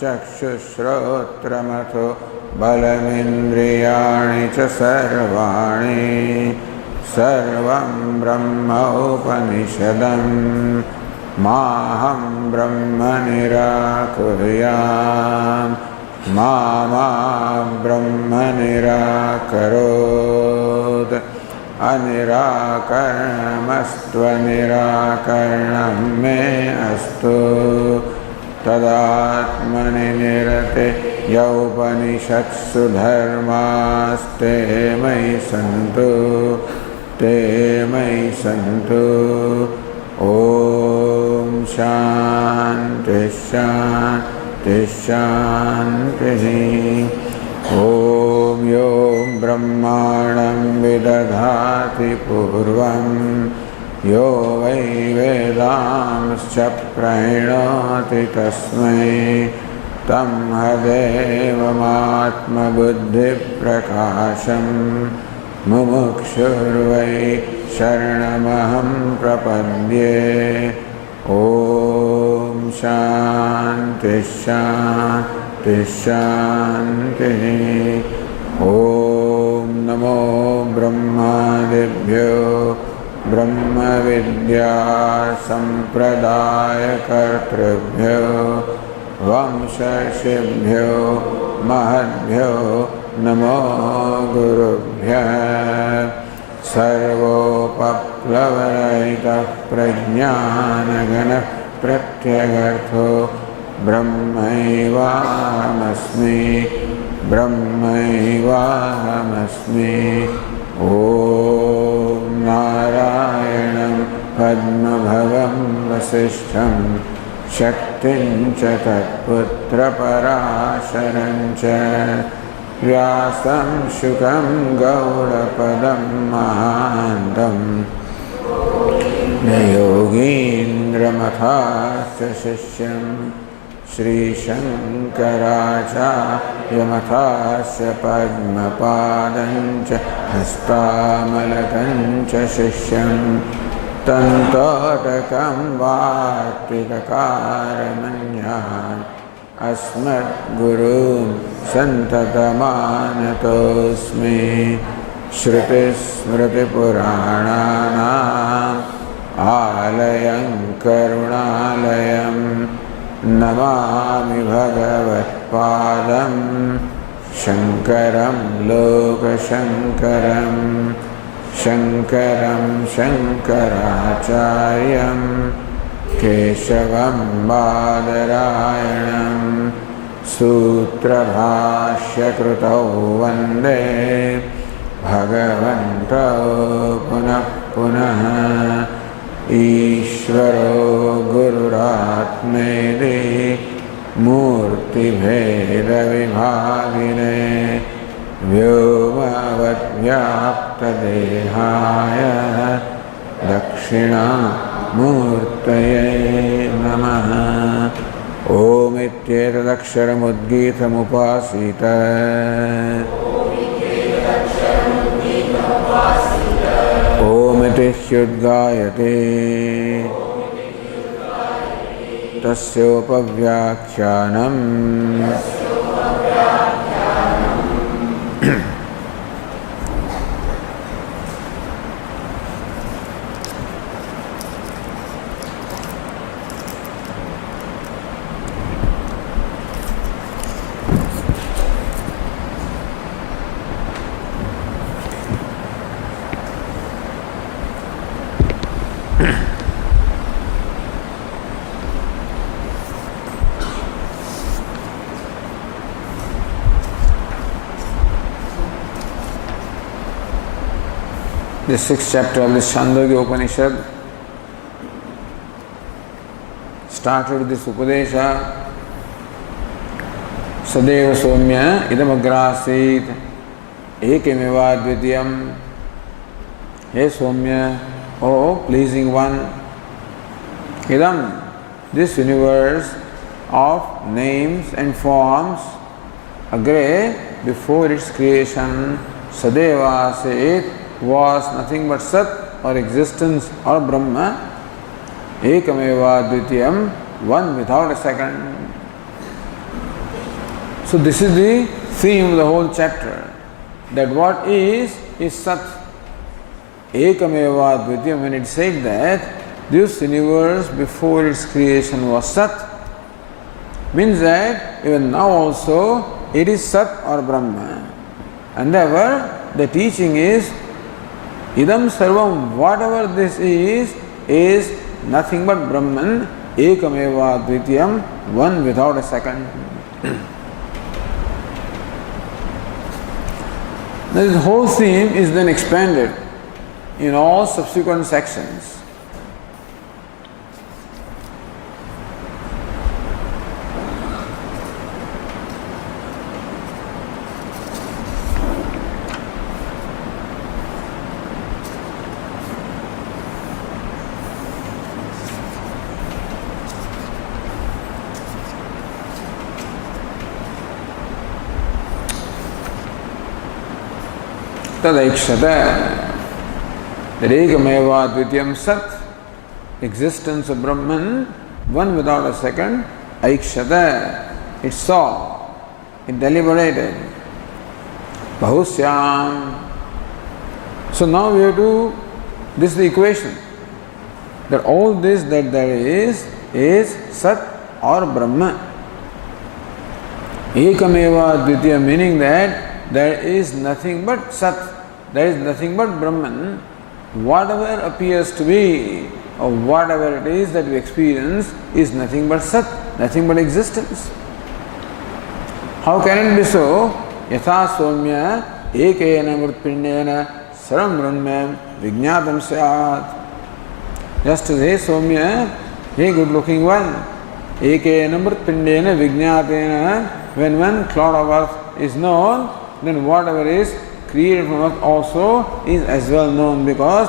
चक्षुश्रोत्रमथो बलमिन्द्रियाणि च सर्वाणि सर्वं ब्रह्म उपनिषदम् माहं ब्रह्म निराकुर्याम् मा ब्रह्म निराकरोत् अनिराकरणमस्त्वनिराकरणं मे अस्तु तदात्मनि निरते यौपनिषत्सु धर्मास्ते मयि सन्तु ते मयि सन्तु ॐ शान्ति शान्ति शान्तिः ॐ यो ब्रह्माणं विदधाति पूर्वं यो वै वेदांश्च प्रणोति तस्मै तमहदेवमात्मबुद्धिप्रकाशं मुमुक्षुर्वै शरणमहं प्रपद्ये ॐ शान्ति शान्ति शान्तिः ॐ नमो ब्रह्मादिभ्यो ब्रह्मविद्या सम्प्रदायकर्तृभ्यो वंशर्षिभ्यो महद्भ्यो नमो गुरुभ्यः सर्वोपप्लवरहितः प्रज्ञानघनः प्रत्यगर्थो ब्रह्मैवाहमस्मि ब्रह्मैवाहमस्मि ॐ नारायणं पद्मभवं वसिष्ठं शक्तिं च तत्पुत्रपराशरं च व्यासं शुकं गौडपदं महान्तं योगीन्द्रमथास्य शिष्यं श्रीशङ्कराचार्यमथास्य पद्मपादं च हस्तामलकं च शिष्यं तन्तोटकं वार्तिककारमन्यान् अस्मद्गुरून् सन्ततमानतोऽस्मि श्रुतिस्मृतिपुराणानाम् आलयं करुणालयं नमामि भगवत्पादं शङ्करं लोकशङ्करं शङ्करं शङ्कराचार्यं केशवं बादरायणं सूत्रभाष्यकृतौ वन्दे भगवन्तौ पुनः पुनः ईश्वरो गुरुरात्मेति मूर्तिभेदविभागिने व्योमवद्व्याप्तदेहाय दक्षिणामूर्तये नमः ॐ इत्येतदक्षरमुद्गीतमुपासीत ओमिति ह्युद्गायते तस्योपव्याख्यानम् The 6th chapter of the Chandogya Upanishad started with this Upadesha Sadeva Somya Idamagrasit Ekemeva Dvitiyam. Hey Somya, oh pleasing one, Idam, this universe of names and forms, Agre, before its creation, Sadeva Sit was nothing but Sat or existence or Brahma, Ekameva Dvitiyam, one without a second. So this is the theme of the whole chapter, that what is Sat. Ekameva Dvityam, when it said that this universe before its creation was Sat, means that even now also it is Sat or Brahma. And therefore the teaching is Idam Sarvam, whatever this is nothing but Brahman, Ekameva Dvityam, one without a second. This whole theme is then expanded in all subsequent sections. Tadaikshata, Regameva Dvityam Sat, existence of Brahman, one without a second, Aikshata, it saw, it deliberated. Bahusyam. So now we have to, this is the equation, that all this that there is Sat or Brahma. Ekameva Dvityam, meaning that there is nothing but Sat, there is nothing but Brahman. Whatever appears to be, or whatever it is that we experience, is nothing but Sat, nothing but existence. How can it be so? Yatha Somya Ekena Mritpindena Saram Brahma Vijnatam Syat. Just as, hey Somya, hey good looking one, Ekena Mritpindena Vijnatena, when one cloud of earth is known, then whatever is created from earth also is as well known, because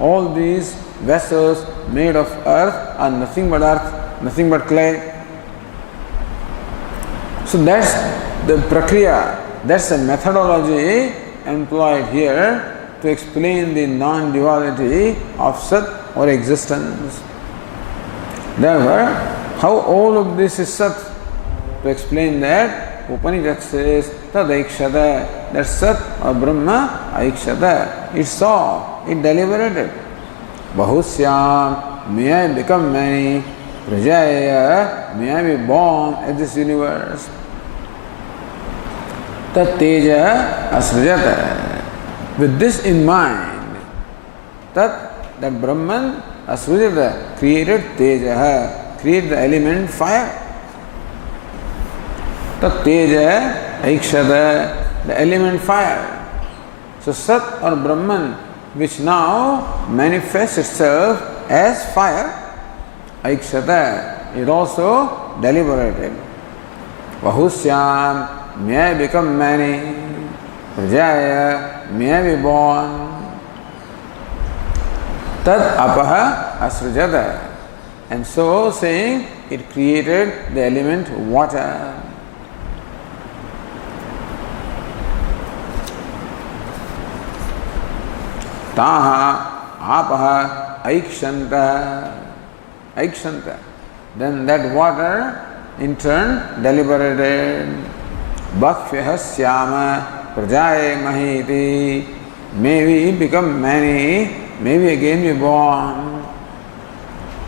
all these vessels made of earth are nothing but earth, nothing but clay. So that's the prakriya, that's the methodology employed here to explain the non-duality of Sat or existence. Therefore, how all of this is Sat? To explain that, Upanishad says, Tadaikshata, that Sat or Brahma, Aikshata, it saw, it deliberated. Bahusyam, may I become many, Prajaya, may I be born at this universe. Tat Teja Asrujata. With this in mind, that Brahman Asrujata created Teja, created the element fire. Tat Teja Aikshata, the element fire. So Sat or Brahman, which now manifests itself as fire, Aikshata, it also deliberated. Bahusyam, may I become many, Prajaya, may I be born. Tad apaha asrujata. And so saying, it created the element water. Taha apaha aikshanta. Aikshanta. Then that water in turn deliberated. Bhakshya syama prajaye mahiti. May we become many, may we again be born.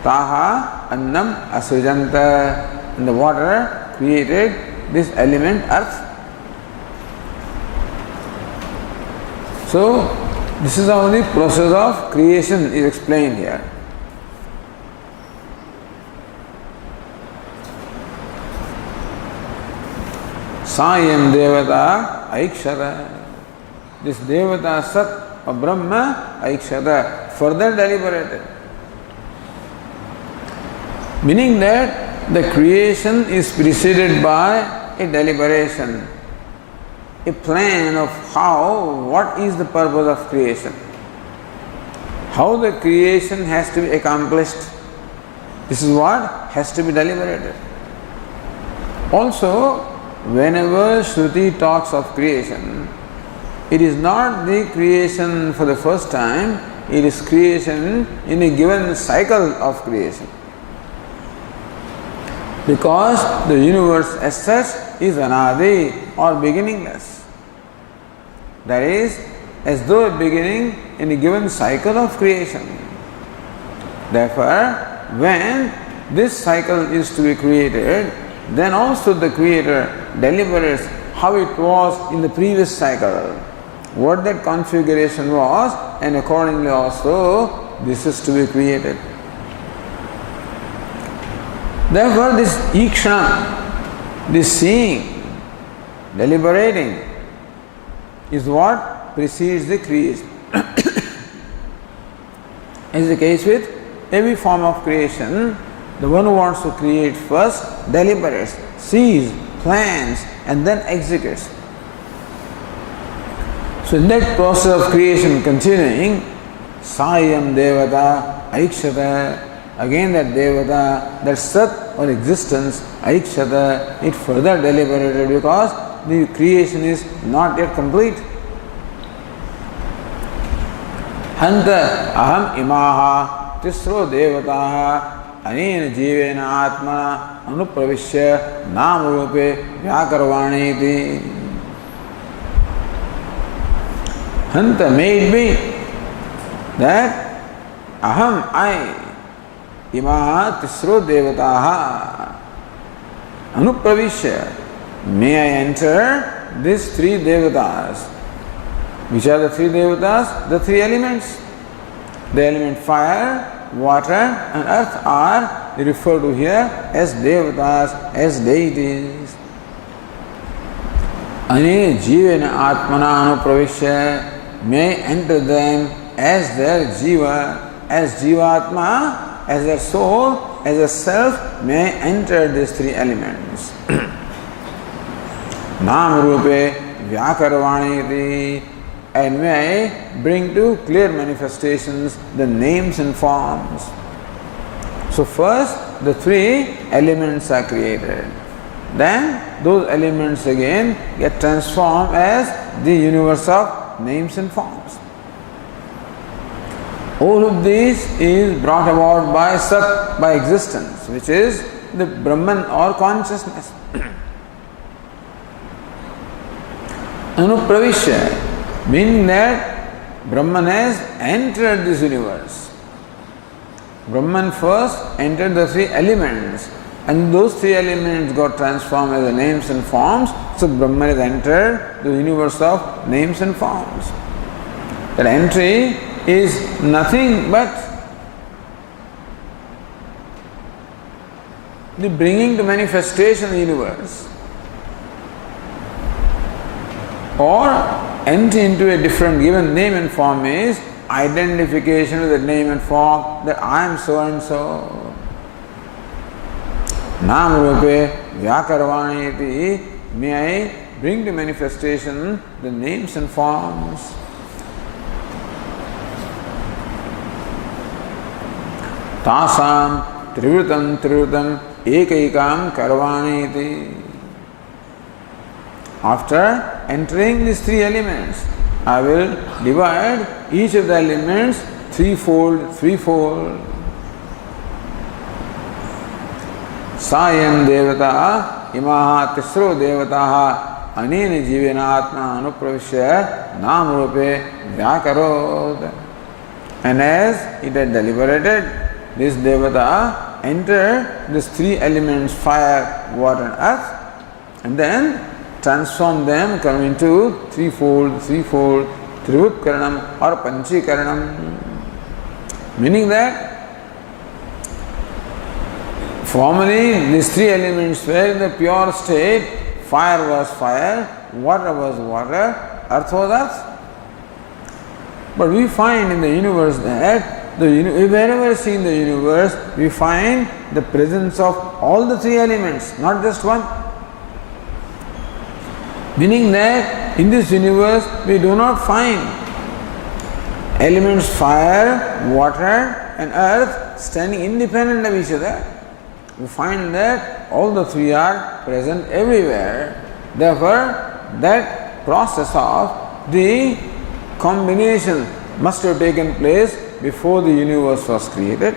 Taha annam asujanta. And the water created this element earth. So this is how the process of creation is explained here. Sayam Devata Aikshata. This Devata Sat or Brahma Aikshata further deliberated. Meaning that the creation is preceded by a deliberation, a plan of what is the purpose of creation, how the creation has to be accomplished. This is what has to be deliberated. Also, whenever Shruti talks of creation, it is not the creation for the first time, it is creation in a given cycle of creation. Because the universe as such is anadi or beginningless. That is, as though a beginning in a given cycle of creation. Therefore, when this cycle is to be created, then also the Creator deliberates how it was in the previous cycle, what that configuration was, and accordingly also this is to be created. Therefore, this ikshana, this seeing, deliberating, is what precedes the creation. As the case with every form of creation, the one who wants to create first deliberates, sees, plans, and then executes. So in that process of creation continuing, Sayam Devata Aikshata, again that Devata, that Sat or existence, Aikshata, it further deliberated because the creation is not yet complete. Hanta aham imaha tisro devataha अनेन जीवेन आत्मा अनुप्रविश्य नाम रूपे व्याकरवाणी इति. Hence, may it be that aham, I, imaha tisro devataha anupravishya, may I enter these three devatas. Which are the three devatas? The three elements. The element fire, water and earth are referred to here as devatas, as deities. Ane jivena atmana anupravishya, may enter them as their jiva, as jivatma, as their soul, as a self, may enter these three elements. Nam rupe vyakarvani iti, and may bring to clear manifestations the names and forms. So first the three elements are created. Then those elements again get transformed as the universe of names and forms. All of this is brought about by Sat, by existence, which is the Brahman or consciousness. Anupravishya, meaning that Brahman has entered this universe. Brahman first entered the three elements, and those three elements got transformed as the names and forms. So Brahman has entered the universe of names and forms. That entry is nothing but the bringing to manifestation of the universe, or entry into a different given name and form is identification with the name and form that I am so and so. Nam rupe vyakarvani iti, may I bring to manifestation the names and forms. Tasam trivrutam ekaikam karvani iti. After entering these three elements, I will divide each of the elements threefold. Sayam devata imaha tisro devataha anena jivena atma anupravishya nam rupe vyakarod. And as it had deliberated, this devata entered these three elements, fire, water and earth, and then transform them, come into threefold, Trivutkaranam or Panchikaranam. Meaning that formerly these three elements were in the pure state. Fire was fire, water was water, earth was earth. But we find in the universe that wherever we see in the universe, we find the presence of all the three elements, not just one. Meaning that in this universe we do not find elements fire, water and earth standing independent of each other. We find that all the three are present everywhere. Therefore, that process of the combination must have taken place before the universe was created.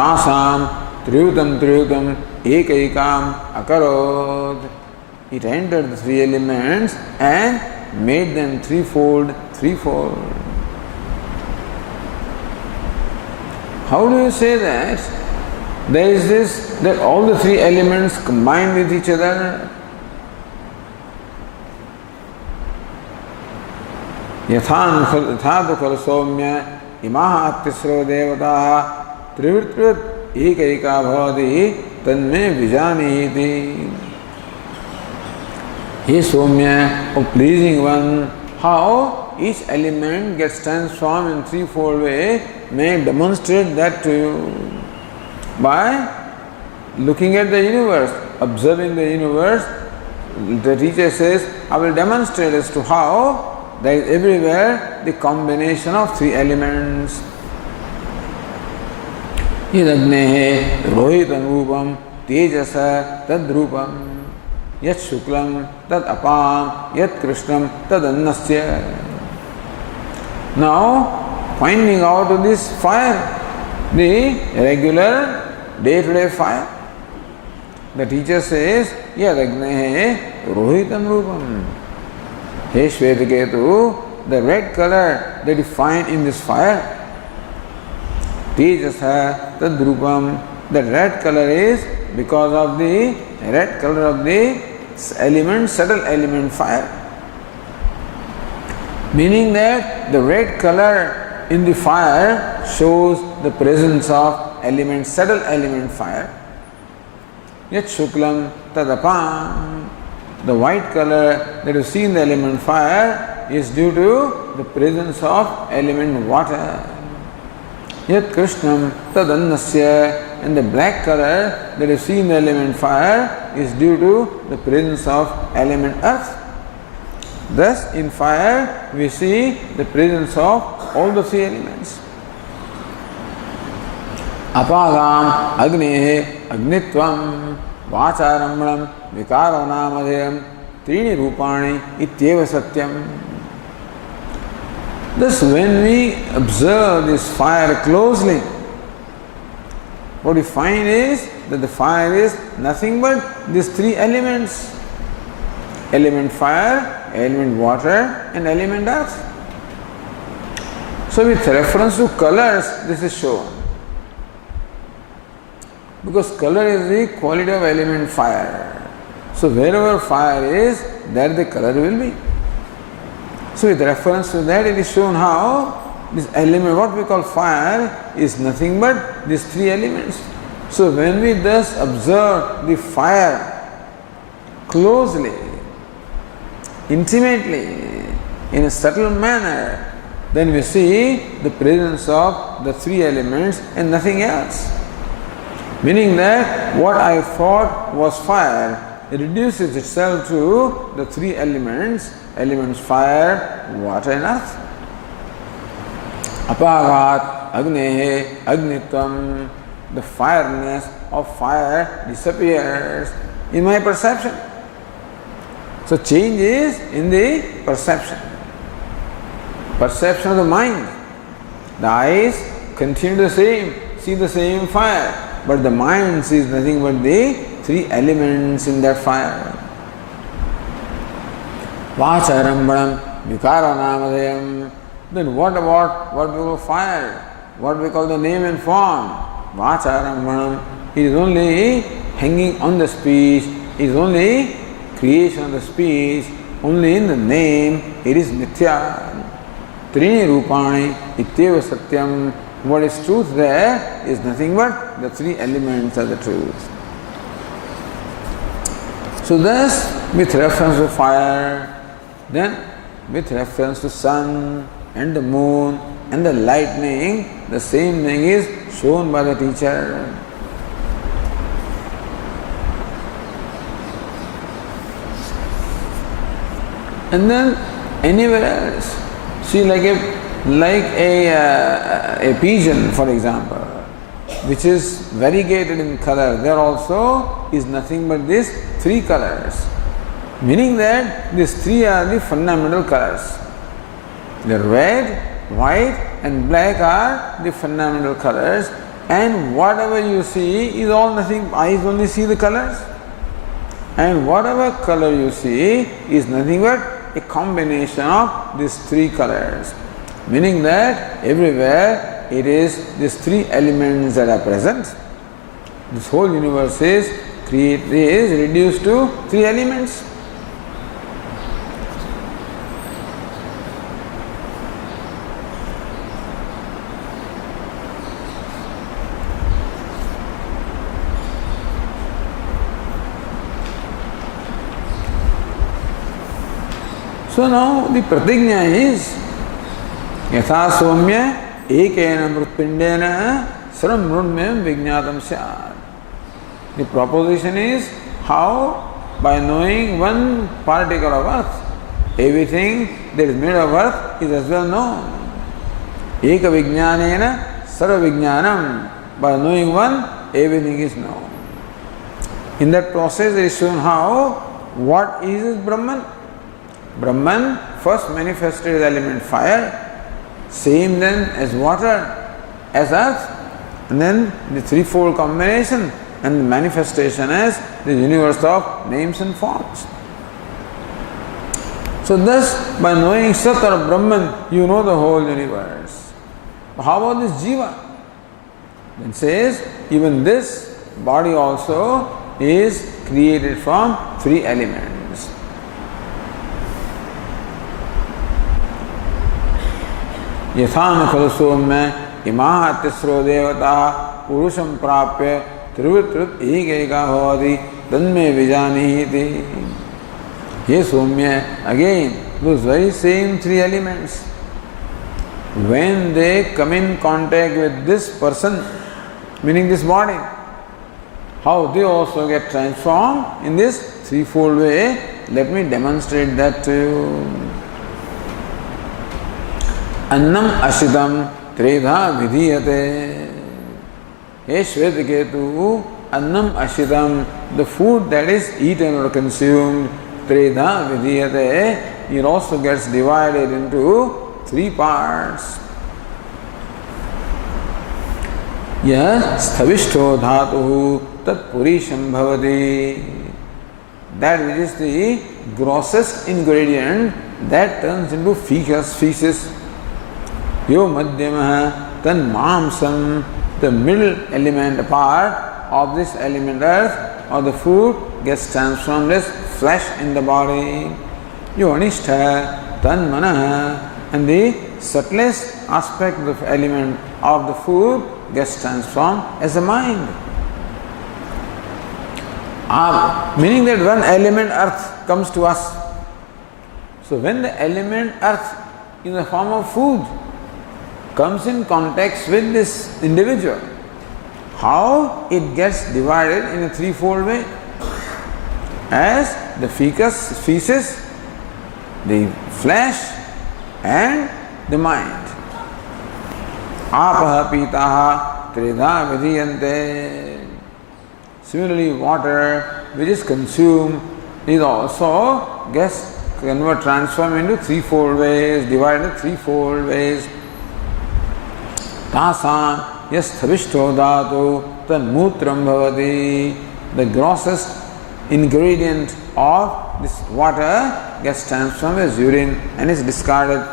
tasam triyutam ekaikam akarod. It entered the three elements and made them threefold. How do you say that? There is this, that all the three elements combine with each other. यथा तो खलु सौम्य इमाः तिस्रो देवताः त्रिवृत्वत् एकैका भवति तन्मे विजानीति. He Soumya, O pleasing one, how each element gets transformed in threefold way, may demonstrate that to you by looking at the universe, observing the universe. The teacher says, I will demonstrate as to how there is everywhere the combination of three elements. Yadagnehe rohitam rupam tejasa tadrupam yat shuklam tad apam yat krishnam tad annasya. Now, finding out of this fire, the regular day-to-day fire, the teacher says, Yadagnehe rohitam rupam. Hey Shvetaketu, the red color that you find in this fire, Tejasa Tadrupam, the red color is because of the red color of the element, subtle element fire. Meaning that the red color in the fire shows the presence of element, subtle element fire. Yat Shuklam Tadapam. The white color that you see in the element fire is due to the presence of element water. Yat Krishnam Tadannasya, and the black color that you see in the element fire is due to the presence of element earth. Thus, in fire we see the presence of all the three elements. Apagam Agnehe Agnitvam Vacharamram Vikaranamадhayam Trini Rupani Ityeva Satyam. Thus, when we observe this fire closely, what we find is that the fire is nothing but these three elements: element fire, element water, and element earth. So, with reference to colors, this is shown. Because color is the quality of element fire. So wherever fire is, there the color will be. So with reference to that, it is shown how this element, what we call fire, is nothing but these three elements. So when we thus observe the fire closely, intimately, in a subtle manner, then we see the presence of the three elements and nothing else. Meaning that what I thought was fire reduces itself to the three elements fire, water and earth. Apagat agnehe agnitvam, the fireness of fire disappears in my perception. So change is in the perception of the mind. The eyes continue the same, see the same fire, but the mind sees nothing but the three elements in that fire. Vacharambanam Vikaranamадhayam. Then what about what we call fire? What we call the name and form? Vacharambanam. It is only hanging on the speech, it is only creation of the speech, only in the name it is mithya. Trini Rupani Ityeva Satyam. What is truth there is nothing but the three elements are the truth. So thus, with reference to fire, then with reference to sun and the moon and the lightning, the same thing is shown by the teacher. And then anywhere else, see like a pigeon, for example, which is variegated in color, there also is nothing but these three colors. Meaning that these three are the fundamental colors. The red, white and black are the fundamental colors, And whatever you see is all nothing, eyes only see the colors. And whatever color you see is nothing but a combination of these three colors. Meaning that everywhere it is these three elements that are present. This whole universe is reduced to three elements. So now the pratigna is yatha somya ekena mrutpindena saram mrunmyam vijnatam syat. The proposition is how by knowing one particle of earth, everything that is made of earth is as well known. Eka vijnanena sarva vijnanam. By knowing one, everything is known. In that process it is shown how, what is this Brahman? Brahman first manifested as element fire, same then as water, as earth, and then the threefold combination and the manifestation as the universe of names and forms. So thus, by knowing Sat or Brahman, you know the whole universe. How about this Jiva? Then says, even this body also is created from three elements. यथान खलु सौम्य इमाः तिस्रो देवता पुरुषं प्राप्य त्रिवृत्रुत एकैका भवति तन्मे विजानीहि. Ye Soumya, again those very same three elements, when they come in contact with this person, meaning this body, how they also get transformed in this threefold way. Let me demonstrate that to you. Annam ashitam tredha vidhiyate. Hey Shvetiketu, annam ashitam, the food that is eaten or consumed, tredha vidhiyate, it also gets divided into three parts. Yes, sthavishto dhatuhu tat purisham bhavati. That which is the grossest ingredient, that turns into feces. Yo madhyamaha tan mamsam, the middle element part of this element earth or the food gets transformed as flesh in the body. Yo anishtha tan manaha, and the subtlest aspect of the element of the food gets transformed as a mind. Meaning that one element earth comes to us. So when the element earth in the form of food comes in contact with this individual, how it gets divided in a threefold way, as the feces, the flesh and the mind. Apaha pitaha tridha vidhiyante. Similarly, water which is consumed is also gets transformed into threefold ways, divided threefold ways. Tasam yasthavishto dhatu tan mutram bhavati. The grossest ingredient of this water gets transformed as urine and is discarded.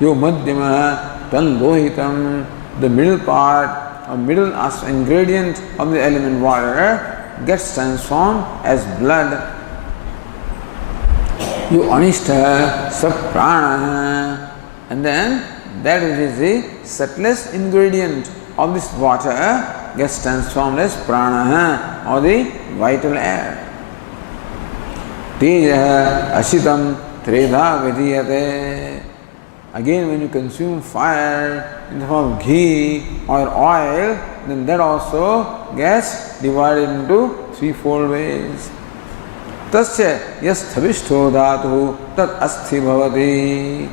Yo madhyama tan lohitam. The middle part or middle ingredient of the element water gets transformed as blood. Yo anishtha saprana. And then that which is the subtlest ingredient of this water gets transformed as prana or the vital air. Teja ashitam tredha vidhiyate. Again, when you consume fire in the form of ghee or oil, then that also gets divided into threefold ways. Tasya yasthavishto dhatu tat asthi bhavati.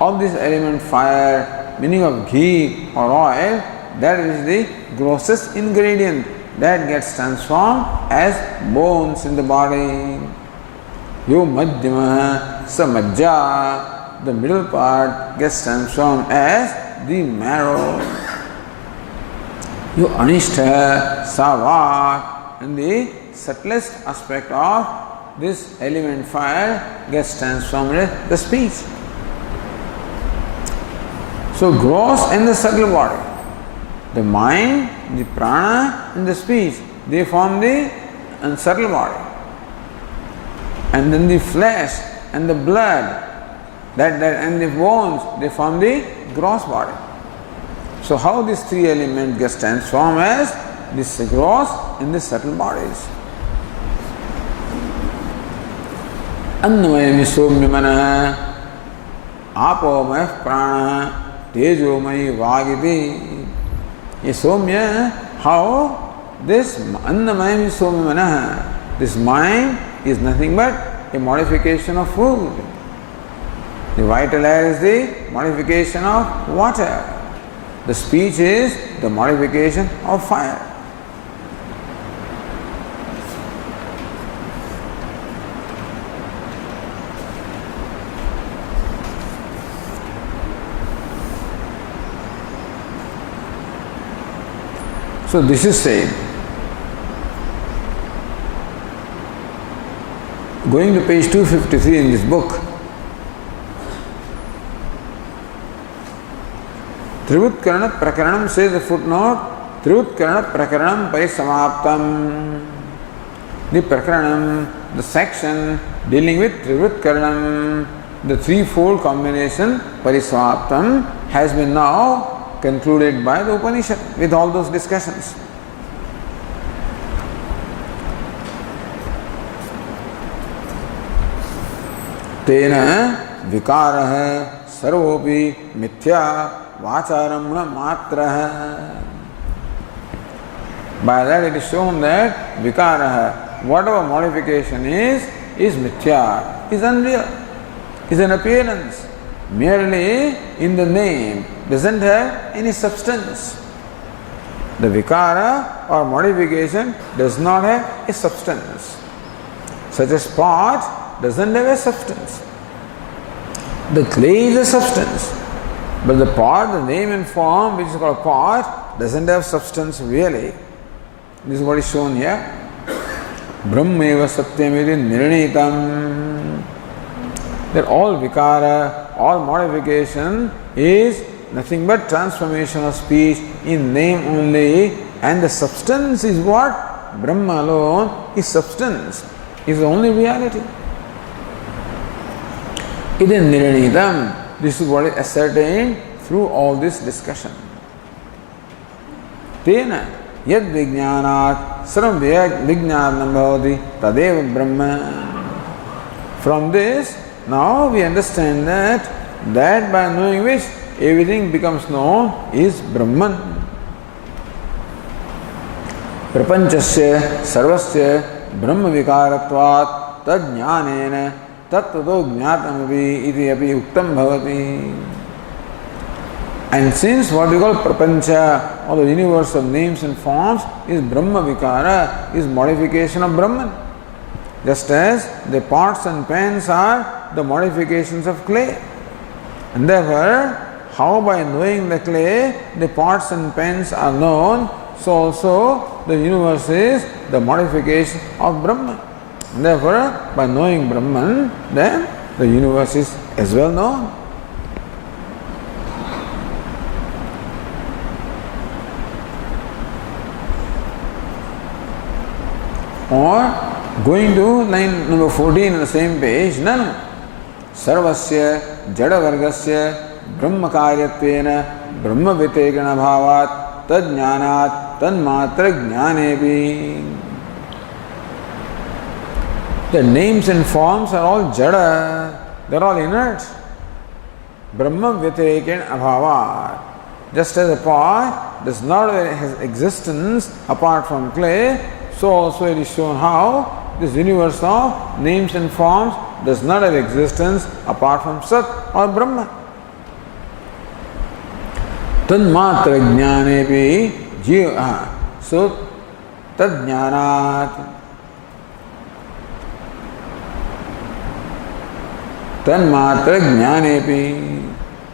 Of this element fire, meaning of ghee or oil, that is the grossest ingredient that gets transformed as bones in the body. Yo madhyama samajja. The middle part gets transformed as the marrow. You Anishta, Savak, and the subtlest aspect of this element fire gets transformed into the speech. So gross and the subtle body, the mind, the prana and the speech, they form the subtle body. And then the flesh and the blood and the bones, they form the gross body. So how these three elements get transformed as this gross and the subtle bodies. Annamaya Soumya Mana, Apomaya Prana, Tejomaya Vagiti. Soumya, how this Annamaya Soumya Mana, this mind is nothing but a modification of food. The vital air is the modification of water. The speech is the modification of fire. So this is said. Going to page 253 in this book, Trivutkarana Prakaranam says the footnote, Trivutkarana Prakaranam Parisamaptam. The Prakaranam, the section dealing with Trivutkaranam, the threefold combination Parisamaptam, has been now concluded by the Upanishad with all those discussions. Tena Vikaraha Sarvopi Mithya Vacharamna Matraha. By that it is shown that Vikaraha, whatever modification is mithya, is unreal, is an appearance, merely in the name, doesn't have any substance. The Vikara or modification does not have a substance. Such as pot doesn't have a substance. The clay is a substance. But the pot, the name and form, which is called pot, doesn't have substance really. This is what is shown here. Brahmeva satyamiti nirnitam. That all vikara, all modification is nothing but transformation of speech in name only, and the substance is what? Brahma alone is substance, is the only reality. It is nirnitam. This is what is ascertained through all this discussion. Tena yad vijnanat sarvam vijnanam bhavati tadev brahma. From this, now we understand that by knowing which everything becomes known is Brahman. Prapanchasya sarvasya brahma vikaratvat tad jnanena tattvato jnatamapi iti api uktam bhavati. And since what we call prapancha, or the universe of names and forms, is Brahma Vikara, is modification of Brahman. Just as the pots and pans are the modifications of clay. And therefore, how by knowing the clay, the pots and pans are known, so also the universe is the modification of Brahman. And therefore, by knowing Brahman, then the universe is as well known. Or going to line number 14 on the same page, Nanu Sarvasya Jada Vargasya Brahma Karyatvena Brahma Vitekana Bhavat Tad Jnanat Tad Matra Jnanepi. The names and forms are all Jada, they are all inert. Brahma Vitekana Abhavat. Just as a pot does not have existence apart from clay, so also it is shown how this universe of names and forms does not have existence apart from Sat or Brahma. Tanmatra jnanepi jiva. So tad jnanat. Tanmatra jnanepi.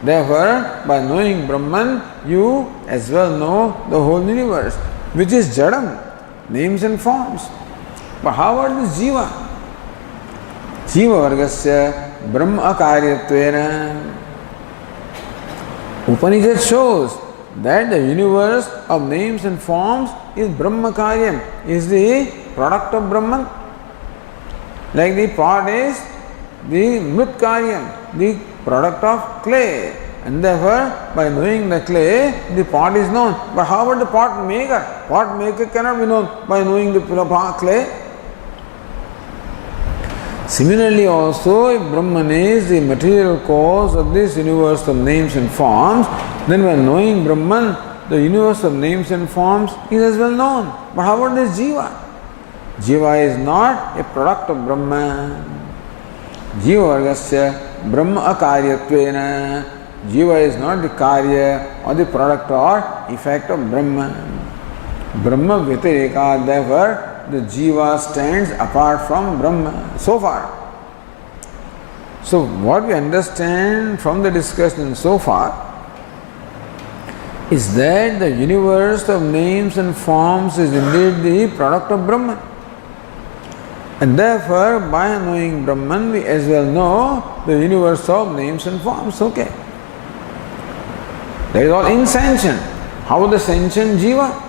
Therefore, by knowing Brahman, you as well know the whole universe, which is Jadam, names and forms. But how about this Jiva? Jiva Vargasya Brahma Akaryatvena. Upanishad shows that the universe of names and forms is Brahma Karyam, is the product of Brahman. Like the pot is the Mrit Karyam, the product of clay. And therefore, by knowing the clay, the pot is known. But how about the pot maker? Pot maker cannot be known by knowing the clay. Similarly also, if Brahman is the material cause of this universe of names and forms, then by knowing Brahman, the universe of names and forms is as well known. But how about this Jiva? Jiva is not a product of Brahman. Jiva Vargasya Brahma Akaryatvena. Jiva is not the karya or the product or effect of Brahman. Brahma Vyatireka, therefore, the Jiva stands apart from Brahma. So far. So, what we understand from the discussion so far is that the universe of names and forms is indeed the product of Brahman. And therefore, by knowing Brahman, we as well know the universe of names and forms. Okay. That is all insentient. How the sentient Jiva?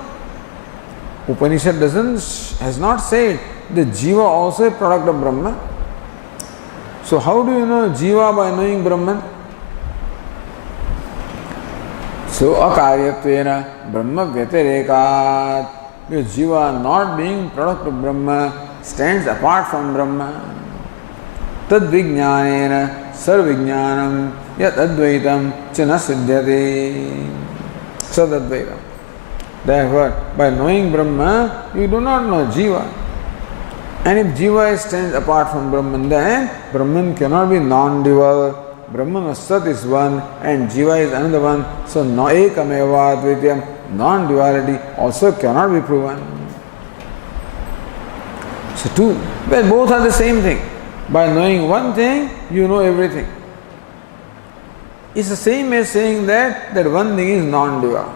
Upanishad has not said the Jiva also a product of Brahman. So how do you know Jiva by knowing Brahman? So akaryatvena Brahma Vyatirekat. Because Jiva not being product of Brahma stands apart from Brahma. Tad vijnanena sarvijnanam yat advaitam chana siddhyate. Sadadvaitam. Therefore, by knowing Brahma, you do not know Jiva. And if Jiva stands apart from Brahman, then Brahman cannot be non-dual. Brahman or Sat is one and Jiva is another one. So, no ekameva advityam, non-duality also cannot be proven. So, well, both are the same thing. By knowing one thing, you know everything. It's the same as saying that one thing is non-dual.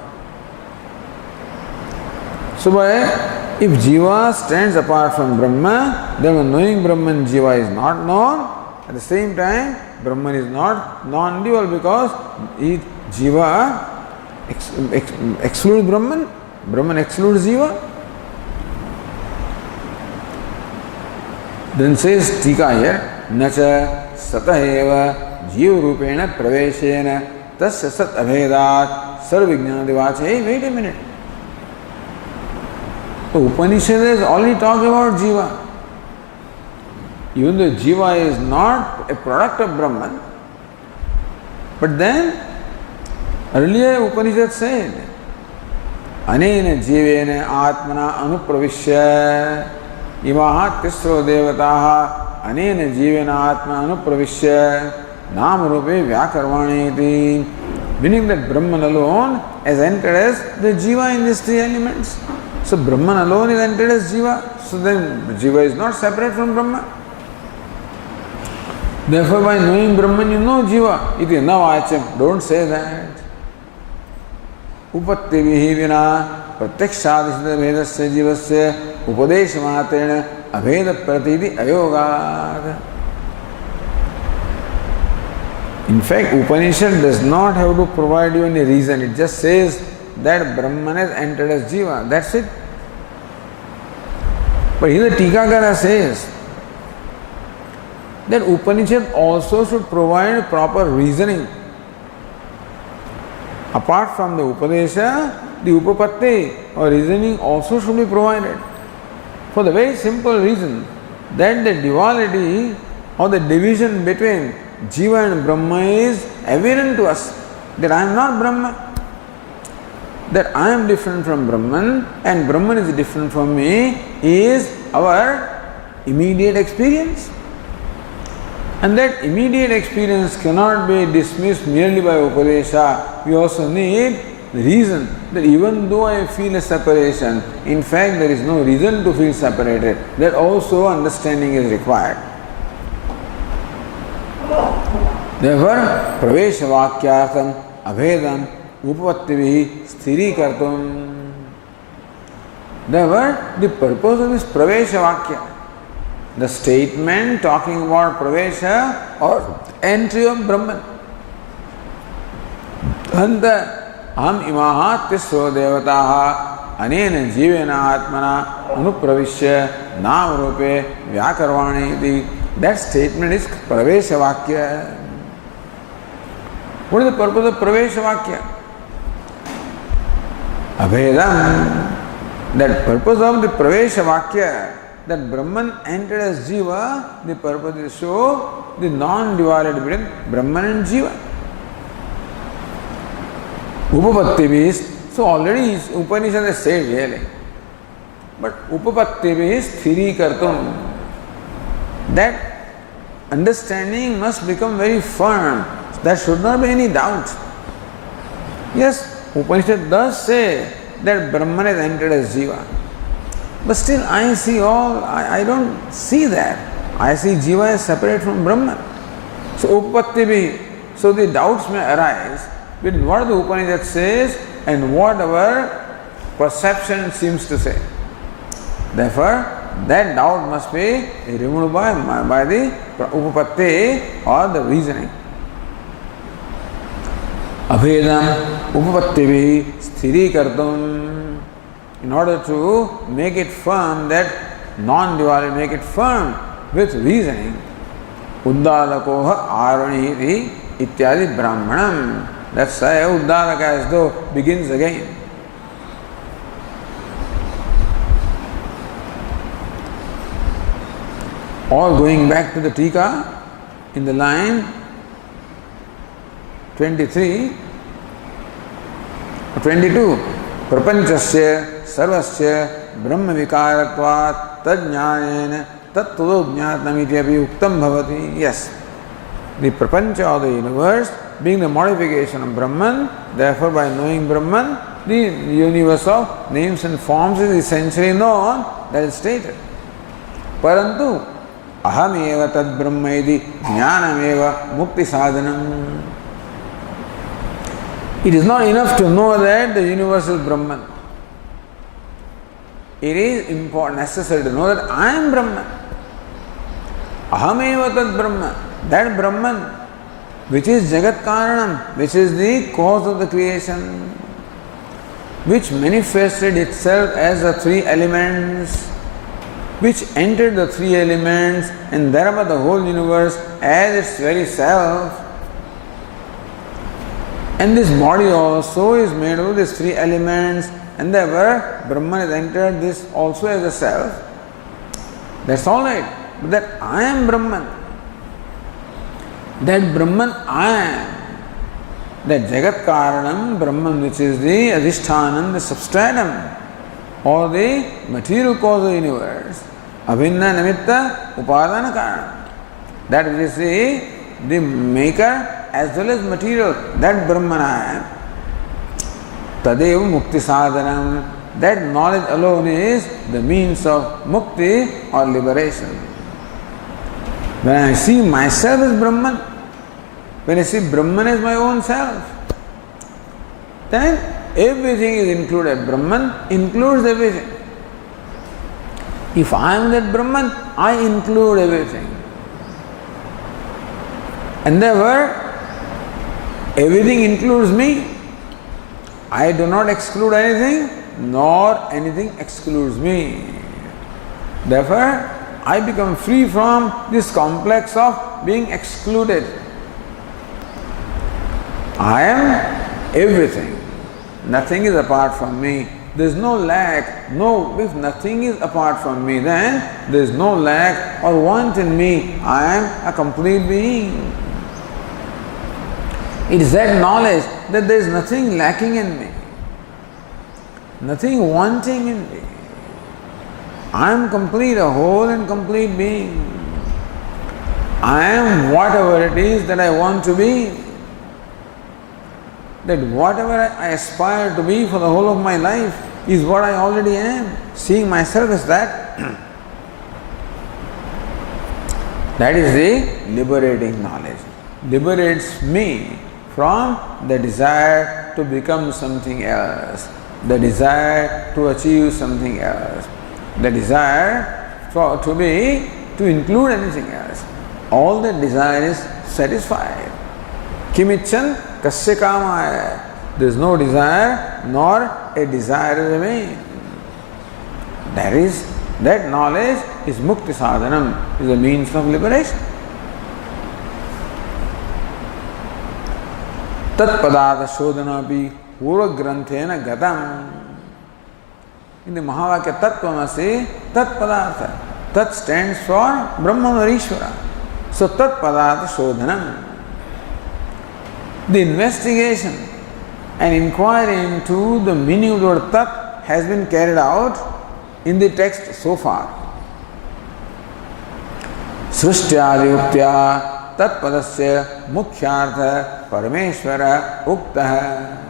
So, if Jiva stands apart from Brahma, then when knowing Brahman, Jiva is not known. At the same time, Brahman is not non-dual because Jiva excludes Brahman, Brahman excludes Jiva. Then says Tika here, Nacha Sataheva Jiva Rupena Praveshena Tasya Sat Abhedat Sarvijnana. Hey, wait a minute. So Upanishad has already talked about Jiva. Even though Jiva is not a product of Brahman, but then earlier Upanishad said, Anena Jivena Atmana Anupravishya Imaha Tisro Devataha Anena Jivena Atmana Anupravishya Namarupe Vyakarvaneti. Meaning that Brahman alone has entered as the Jiva in these three elements. So Brahman alone is entered as Jiva. So then Jiva is not separate from Brahman. Therefore, by knowing Brahman, you know Jiva. Iti navacham. Don't say that. Upatti vihivina pratyakshadishita bhedasya jivasya upadesha matrena abheda pratiti ayogat. In fact, Upanishad does not have to provide you any reason. It just says that Brahman has entered as Jiva. That's it. But here the Tikakara says that Upanishad also should provide proper reasoning. Apart from the Upadesha, the Upapatti or reasoning also should be provided. For the very simple reason that the duality or the division between Jiva and Brahma is evident to us. That I am not Brahma. That I am different from Brahman and Brahman is different from me is our immediate experience. And that immediate experience cannot be dismissed merely by Upadesha. We also need the reason that even though I feel a separation, in fact there is no reason to feel separated. That also understanding is required. Therefore, pravesha vakyartham abhedam upapattivi sthirīkartum. Therefore, the purpose of this pravesha vakya, the statement talking about pravesha or entry of Brahman. Anta aham imaha tisro devataha anena jivena atmana anupravishya namarupe vyakarvani iti. That statement is pravesha vakya. What is the purpose of pravesha vakya? Abhedam. That purpose of the pravesha vakya, that Brahman entered as Jiva, the purpose is to show the non-duality between Brahman and Jiva. Upapatti means, so already Upanishad has said really, but Upapatti means sthirīkartum. That understanding must become very firm. There should not be any doubt. Yes, Upanishad does say that Brahman has entered as Jiva. But still I see I don't see that. I see Jiva as separate from Brahman. So Upapatti bhi, so the doubts may arise between what the Upanishad says and what our perception seems to say. Therefore, that doubt must be removed by the Upapatti or the reasoning. Abhedam upapattivi sthirīkartum. In order to make it firm, that non-duality, make it firm with reasoning. Uddalakoha arvanihiti ityadi brahmanam. That's why Uddalaka as though begins again. All going back to the Tika in the line 23 or 22. Prapanchasya sarvasya brahma vikaratvat tajnanena tattvato jnatnamiti api uktam bhavati. Yes, the prapancha of the universe being the modification of Brahman, therefore by knowing Brahman, the universe of names and forms is essentially known, that is stated. Parantu ahameva tad brahma iti jnanameva mukti sadhanam. It is not enough to know that the universe is Brahman. It is important, necessary to know that I am Brahman. Ahameva tad Brahma. That Brahman, which is Jagat Karanam, which is the cause of the creation, which manifested itself as the three elements, which entered the three elements and thereby the whole universe as its very self. And this body also is made of these three elements, and therefore Brahman has entered this also as a self. That's all right. But that I am Brahman, that Brahman I am, that Jagat Karanam, Brahman which is the Adhishthanam, the substratum, or the material cause of the universe, Abhinna Nimitta Upadana Karanam, that which is the maker as well as material, that Brahman I am. Tadev Mukti Sadhanam, that knowledge alone is the means of Mukti or liberation. When I see myself as Brahman, when I see Brahman as my own self, then everything is included. Brahman includes everything. If I am that Brahman, I include everything. And therefore, everything includes me. I do not exclude anything, nor anything excludes me. Therefore, I become free from this complex of being excluded. I am everything. Nothing is apart from me. There is no lack. No, if nothing is apart from me, then there is no lack or want in me. I am a complete being. It is that knowledge that there is nothing lacking in me, nothing wanting in me. I am complete, a whole and complete being. I am whatever it is that I want to be. That whatever I aspire to be for the whole of my life is what I already am. Seeing myself as that. That is the liberating knowledge. liberates me from the desire to become something else, the desire to achieve something else, the desire to include anything else. All the desire is satisfied. Kimichan kasya kamaya. There is no desire nor a desire remain. That knowledge is mukti sadhanam, is a means of liberation. Tat padartha shodhanapi purva granthena gatam. In the Mahavakya Tattvamasi, Tat Padartha. Tat stands for Brahman or Ishvara. So Tat Padartha Shodhanam. The investigation and inquiry into the meaning of the word Tat has been carried out in the text so far. Srishtyadi Tat Padasya Mukhyartha Parameshvara Uktah.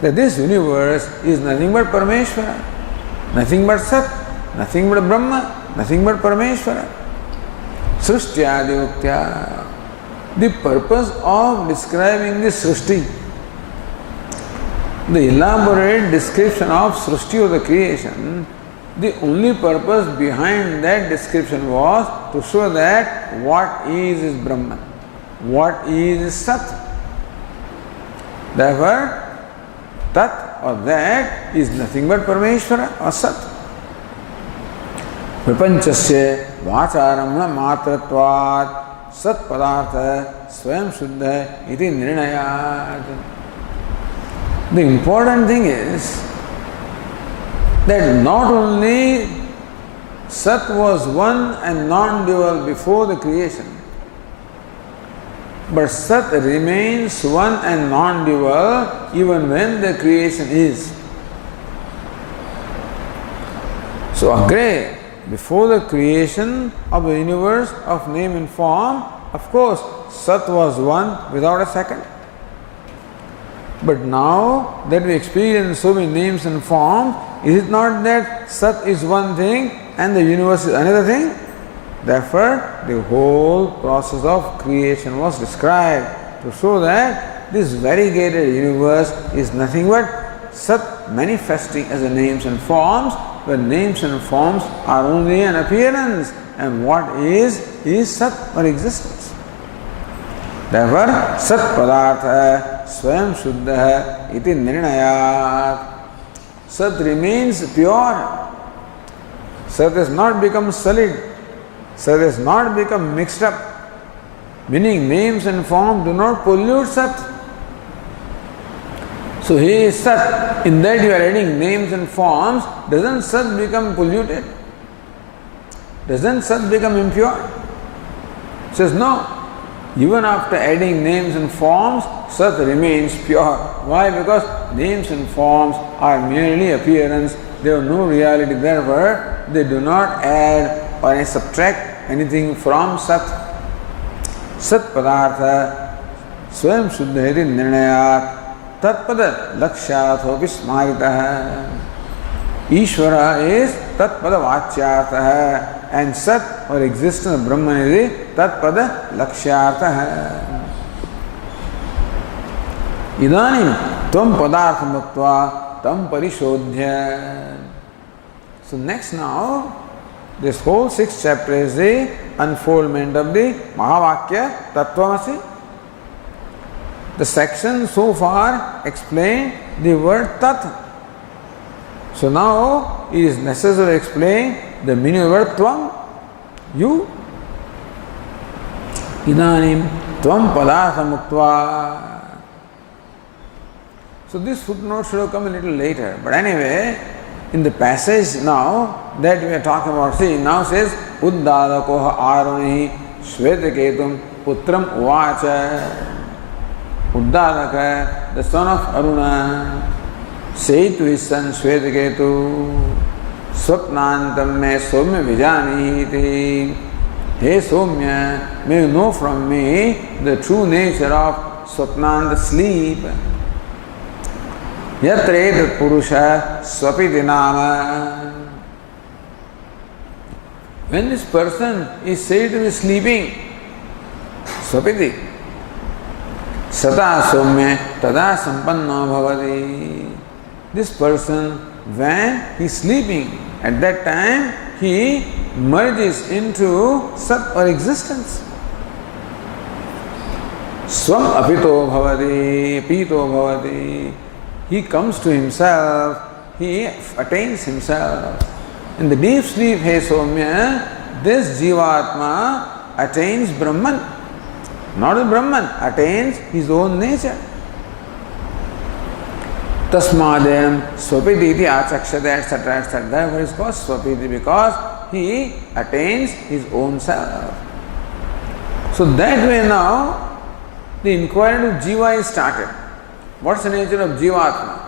That this universe is nothing but Parameshvara, nothing but Sat, nothing but Brahma, nothing but Parameshvara. Srishtyadi Uktya. The purpose of describing this Srishti, the elaborate description of Srishti of the creation, the only purpose behind that description was to show that what is Brahman, what is Sat. Therefore, Tat or that is nothing but Parameshvara or Sat. Prapanchasya vacharamna matratvat Sat padartha swayam shuddha iti nirnayat. The important thing is that not only Sat was one and non-dual before the creation, but Sat remains one and non-dual even when the creation is. So Agre, before the creation of the universe of name and form, of course, Sat was one without a second. But now that we experience so many names and forms, is it not that Sat is one thing and the universe is another thing? Therefore, the whole process of creation was described to show that this variegated universe is nothing but Sat manifesting as the names and forms, but names and forms are only an appearance, and what is Sat or existence. Therefore, Sat Padartha Swayam Shuddha iti nirnayat. Sat remains pure. Sat has not become solid. Sat has not become mixed up. Meaning names and forms do not pollute Sat. So he is Sat. In that you are adding names and forms. Doesn't Sat become polluted? Doesn't Sat become impure? Says no. Even after adding names and forms, Sat remains pure. Why? Because names and forms are merely appearance. They have no reality. Therefore, they do not add or subtract anything from Sat. Sat Padartha Swayam Shuddha Nirnayat Tatpada Lakshyathopi Smaritaha. Ishvara is Tatpada Vachyartaha, and Sat or existence of Brahman is Tatpada Lakshyartaha. Idanim Tvam Padartham Bhaktva Tam Parishodhya. So next now, this whole 6th chapter is the unfoldment of the Mahavakya Tattvamasi. The section so far explained the word Tat. So now it is necessary to explain the meaning of the word Tvam, you. Idanim Tvam Padartham Uktva. So this footnote should have come a little later. But anyway, in the passage now that we are talking about, see, now says Uddadakoha Arunihi Shvetaketum Putram Uvacha. Uddadaka, the son of Aruna, said to his son Shvetaketu, Swapnantam me Somya Vijaniti. Hey Somya, may you know from me the true nature of Swapnanda, sleep. Yatretat Purusha Swapiti Nama. When this person is said to be sleeping, Swapiti. Sata Somya Tada Sampanno Bhavati. This person, when he is sleeping, at that time he merges into Sat or existence. Swam apito bhavati, pito bhavati. He comes to himself, he attains himself. In the deep sleep, hey Somya, this Jivatma attains Brahman. Not the Brahman, attains his own nature. Tasmadem Swapiti achakshate, etc., etc. Therefore it is called Swapiti, because he attains his own self. So that way now, the inquiry of Jiva is started. What's the nature of Jivatma?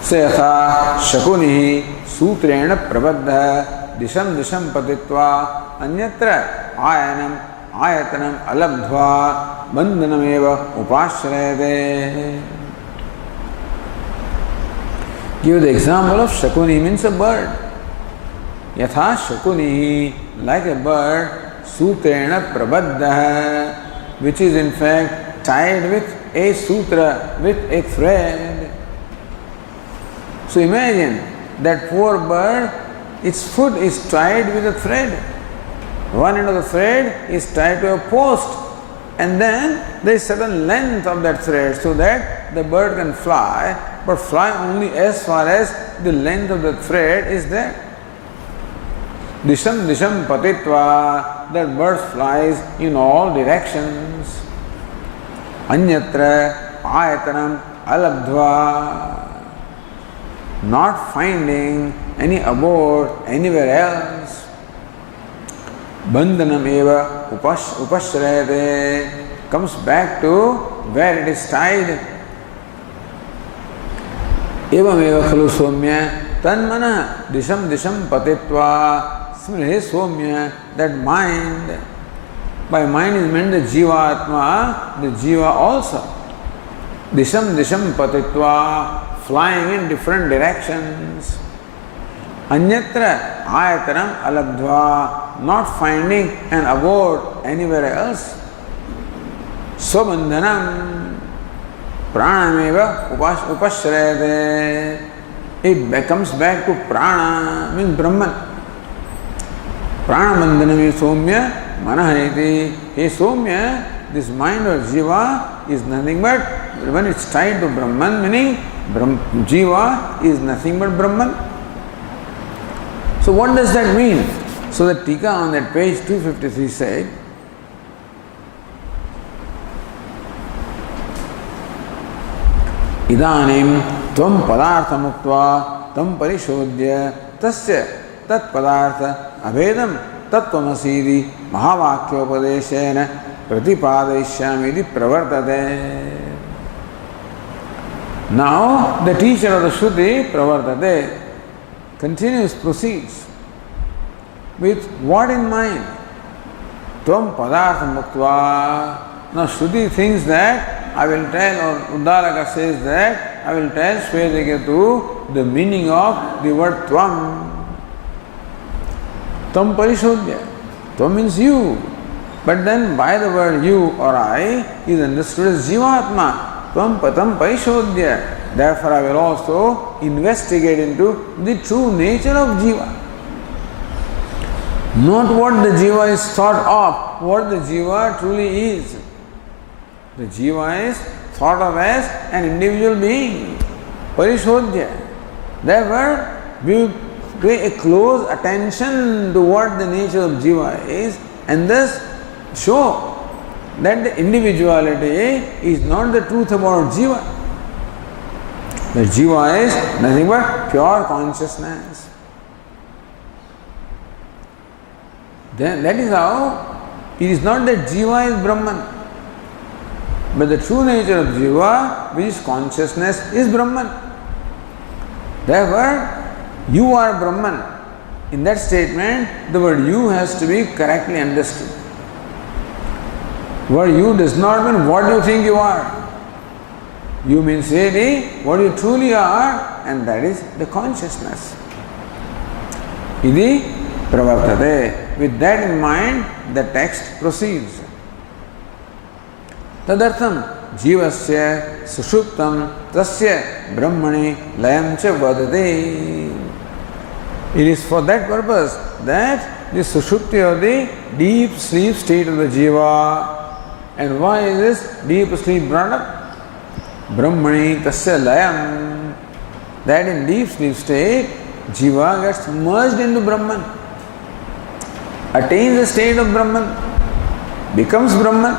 Sayatha Shakunihi Sutrena Prabadha Disham Disham Patitva Anyatra Ayanam Ayatanam Alabdhva Bandhanameva Upashrayate. Give the example of Shakuni, means a bird. Yatha Shakuni, like a bird, Sutrena Prabadha, which is in fact tied with a sutra, with a thread. So imagine that poor bird, its foot is tied with a thread. One end of the thread is tied to a post, and then there is certain length of that thread so that the bird can fly, but fly only as far as the length of the thread is there. Disham Disham Patitva, that bird flies in all directions. Anyatra Ayatanam Alabdhva, not finding any abode anywhere else. Bandhanam eva upashrayate, comes back to where it is tied. Evam eva khalu Somya tanmana disham disham patitva. Similarly, Somya, that mind, by mind is meant the Jivatma, the Jiva also. Disham disham patitva, flying in different directions. Anyatra ayatanam alabdhva, not finding an abode anywhere else. Swabandhanam pranameva upashrayate, it comes back to prana, means Brahman. Pranabandhanam Somya manahayati. Hey Somya, this mind or Jiva is nothing but, when it's tied to Brahman, meaning Jiva is nothing but Brahman. So what does that mean? So the Tika on that page 253 said, Idanim tvam padartha muktva tam parishodhya tasya tat padartha abedam tattvamasiddhi mahavakyopadeshena pratipadayishyamidi pravartate. Now the teacher of the Shruti, Pravartate, proceeds with what in mind? Tvam padartha muktva. Now Shruti thinks that I will tell, or Uddalaka says that I will tell Shvetaketu the meaning of the word tvam. Tvam parishodhya. Tvam means you. But then by the word you or I is understood as Jivatma. Tvam patam parishodhya. Therefore I will also investigate into the true nature of Jiva. Not what the Jiva is thought of, what the Jiva truly is. The Jiva is thought of as an individual being. Parishodhya. Therefore we pay a close attention to what the nature of Jiva is, and thus show that the individuality is not the truth about Jiva. The Jiva is nothing but pure consciousness. Then that is how it is not that Jiva is Brahman, but the true nature of Jiva, which is consciousness, is Brahman. Therefore, you are Brahman. In that statement, the word you has to be correctly understood. Word you does not mean what you think you are. You means really what you truly are, and that is the consciousness. Idi pravartate. With that in mind, the text proceeds. Tadartham jivasya sushuptam tasya brahmani layam cha vadate. It is for that purpose that the sushupti or the deep sleep state of the jiva. And why is this deep sleep brought up? Brahmani tasya layam. That in deep sleep state, jiva gets merged into Brahman, attains the state of Brahman, becomes Brahman.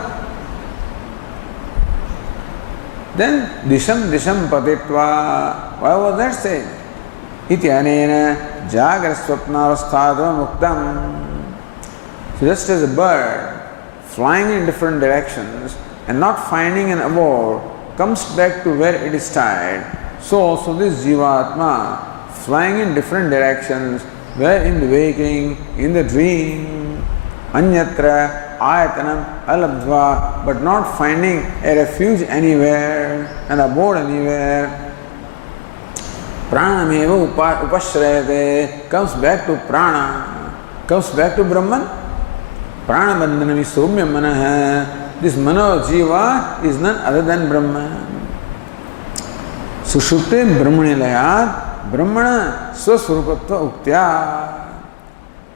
Then disham patitva. Why was that said? Iti anena jagra swapnavasthadva muktam. So just as a bird flying in different directions and not finding an abode comes back to where it is tied, so also this jivatma flying in different directions, where in the waking, in the dream, anyatra ayatanam alabdva, but not finding a refuge anywhere, an abode anywhere. Pranameva upashrayate, comes back to prana, comes back to Brahman. Pranabandhanam is soumya manaha. This mano jiva is none other than Brahman. Sushupte brahmanilayat brahmana swaswarupatva uktya.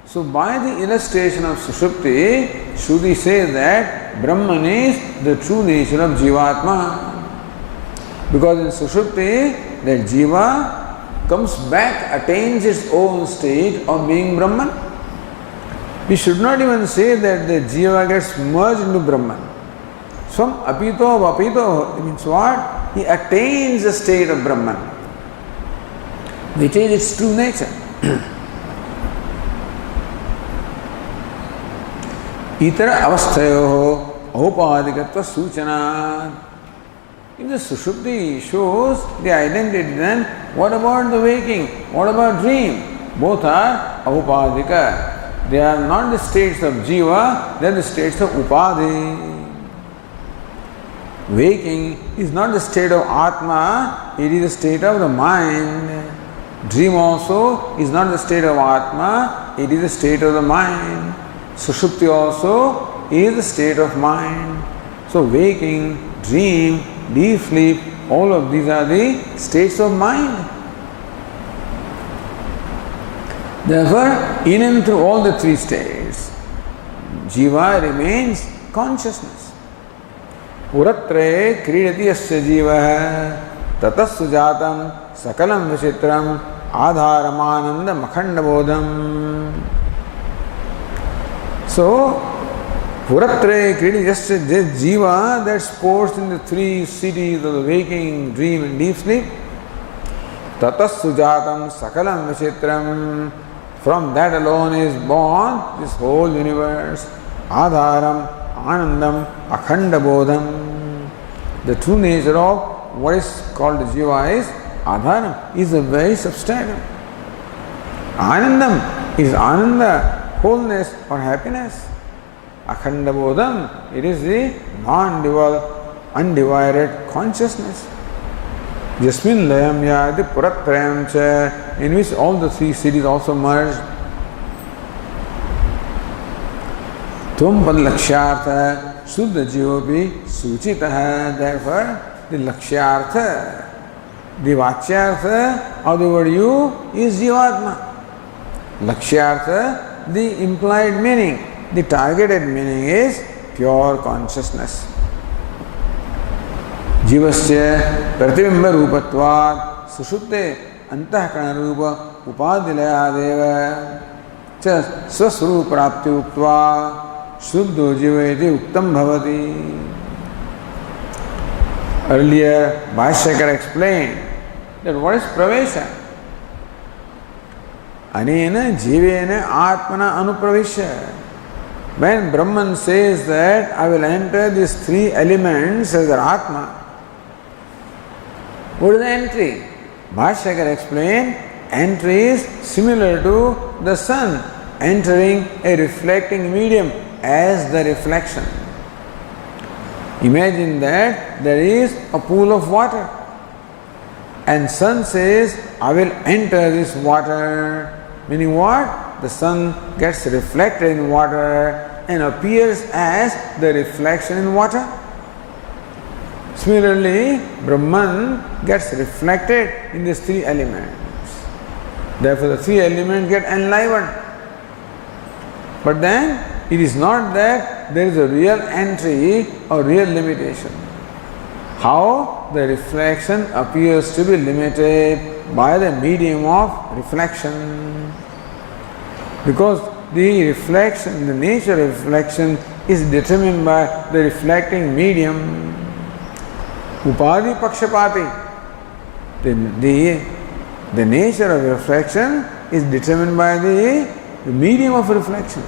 So by the illustration of Sushupti, Shruti says that Brahman is the true nature of Jivatma. Because in Sushupti, that Jiva comes back, attains its own state of being Brahman. We should not even say that the Jiva gets merged into Brahman. Swam apito vapito, it means what? He attains the state of Brahman, which is its true nature. Itara avasthayoho aupadikatva suchana. If the Sushupti shows the identity, then what about the waking? What about dream? Both are aupadika. They are not the states of Jiva, they are the states of Upadhi. Waking is not the state of Atma, it is the state of the mind. Dream also is not the state of Atma, it is the state of the mind. Sushupti also is the state of mind. So waking, dream, deep sleep, all of these are the states of mind. Therefore, in and through all the three states, Jiva remains consciousness. Uratre kridati asya jiva tatassu jatam sakalam vichitram adharamananda makhanda bodham. So, Puratre kridati asya jiva that sports in the three cities of the waking, dream and deep sleep. Tatassu jatam sakalam vichitram. From that alone is born this whole universe. Adharam Anandam, Akhanda Bodham. The true nature of what is called the Jiva is Adharam, is a very substantive. Anandam is Ananda, wholeness or happiness. Akhanda Bodham, it is the non-dual, undivided consciousness. Jasmin Layam Yadi Puratrayam Cha, in which all the three cities also merged. Tvam pad lakshyartha Suddha Jivopi Suchitaha. Therefore, the lakshyartha, the vachyartha of the word you is Jivatma. Lakshyartha, the implied meaning, the targeted meaning is pure consciousness. Jivasya pratibimba rupatvat sushupte antahkana rupa upadhilayadeva cha swasrupa prapti uktva Shuddho jiva iti uktam bhavati. Earlier, Bhashyakara explained that what is pravesha? Anena jivena atmana anupravishya. When Brahman says that I will enter these three elements as an Atma, what is the entry? Bhashyakara explained, entry is similar to the sun entering a reflecting medium as the reflection. Imagine that there is a pool of water and sun says, I will enter this water. Meaning what? the sun gets reflected in water and appears as the reflection in water. Similarly, Brahman gets reflected in these three elements. Therefore, the three elements get enlivened. But then, it is not that there is a real entry or real limitation. How the reflection appears to be limited by the medium of reflection. Because the reflection, the nature of reflection is determined by the reflecting medium. Upadi Pakshapati. The nature of reflection is determined by the medium of reflection.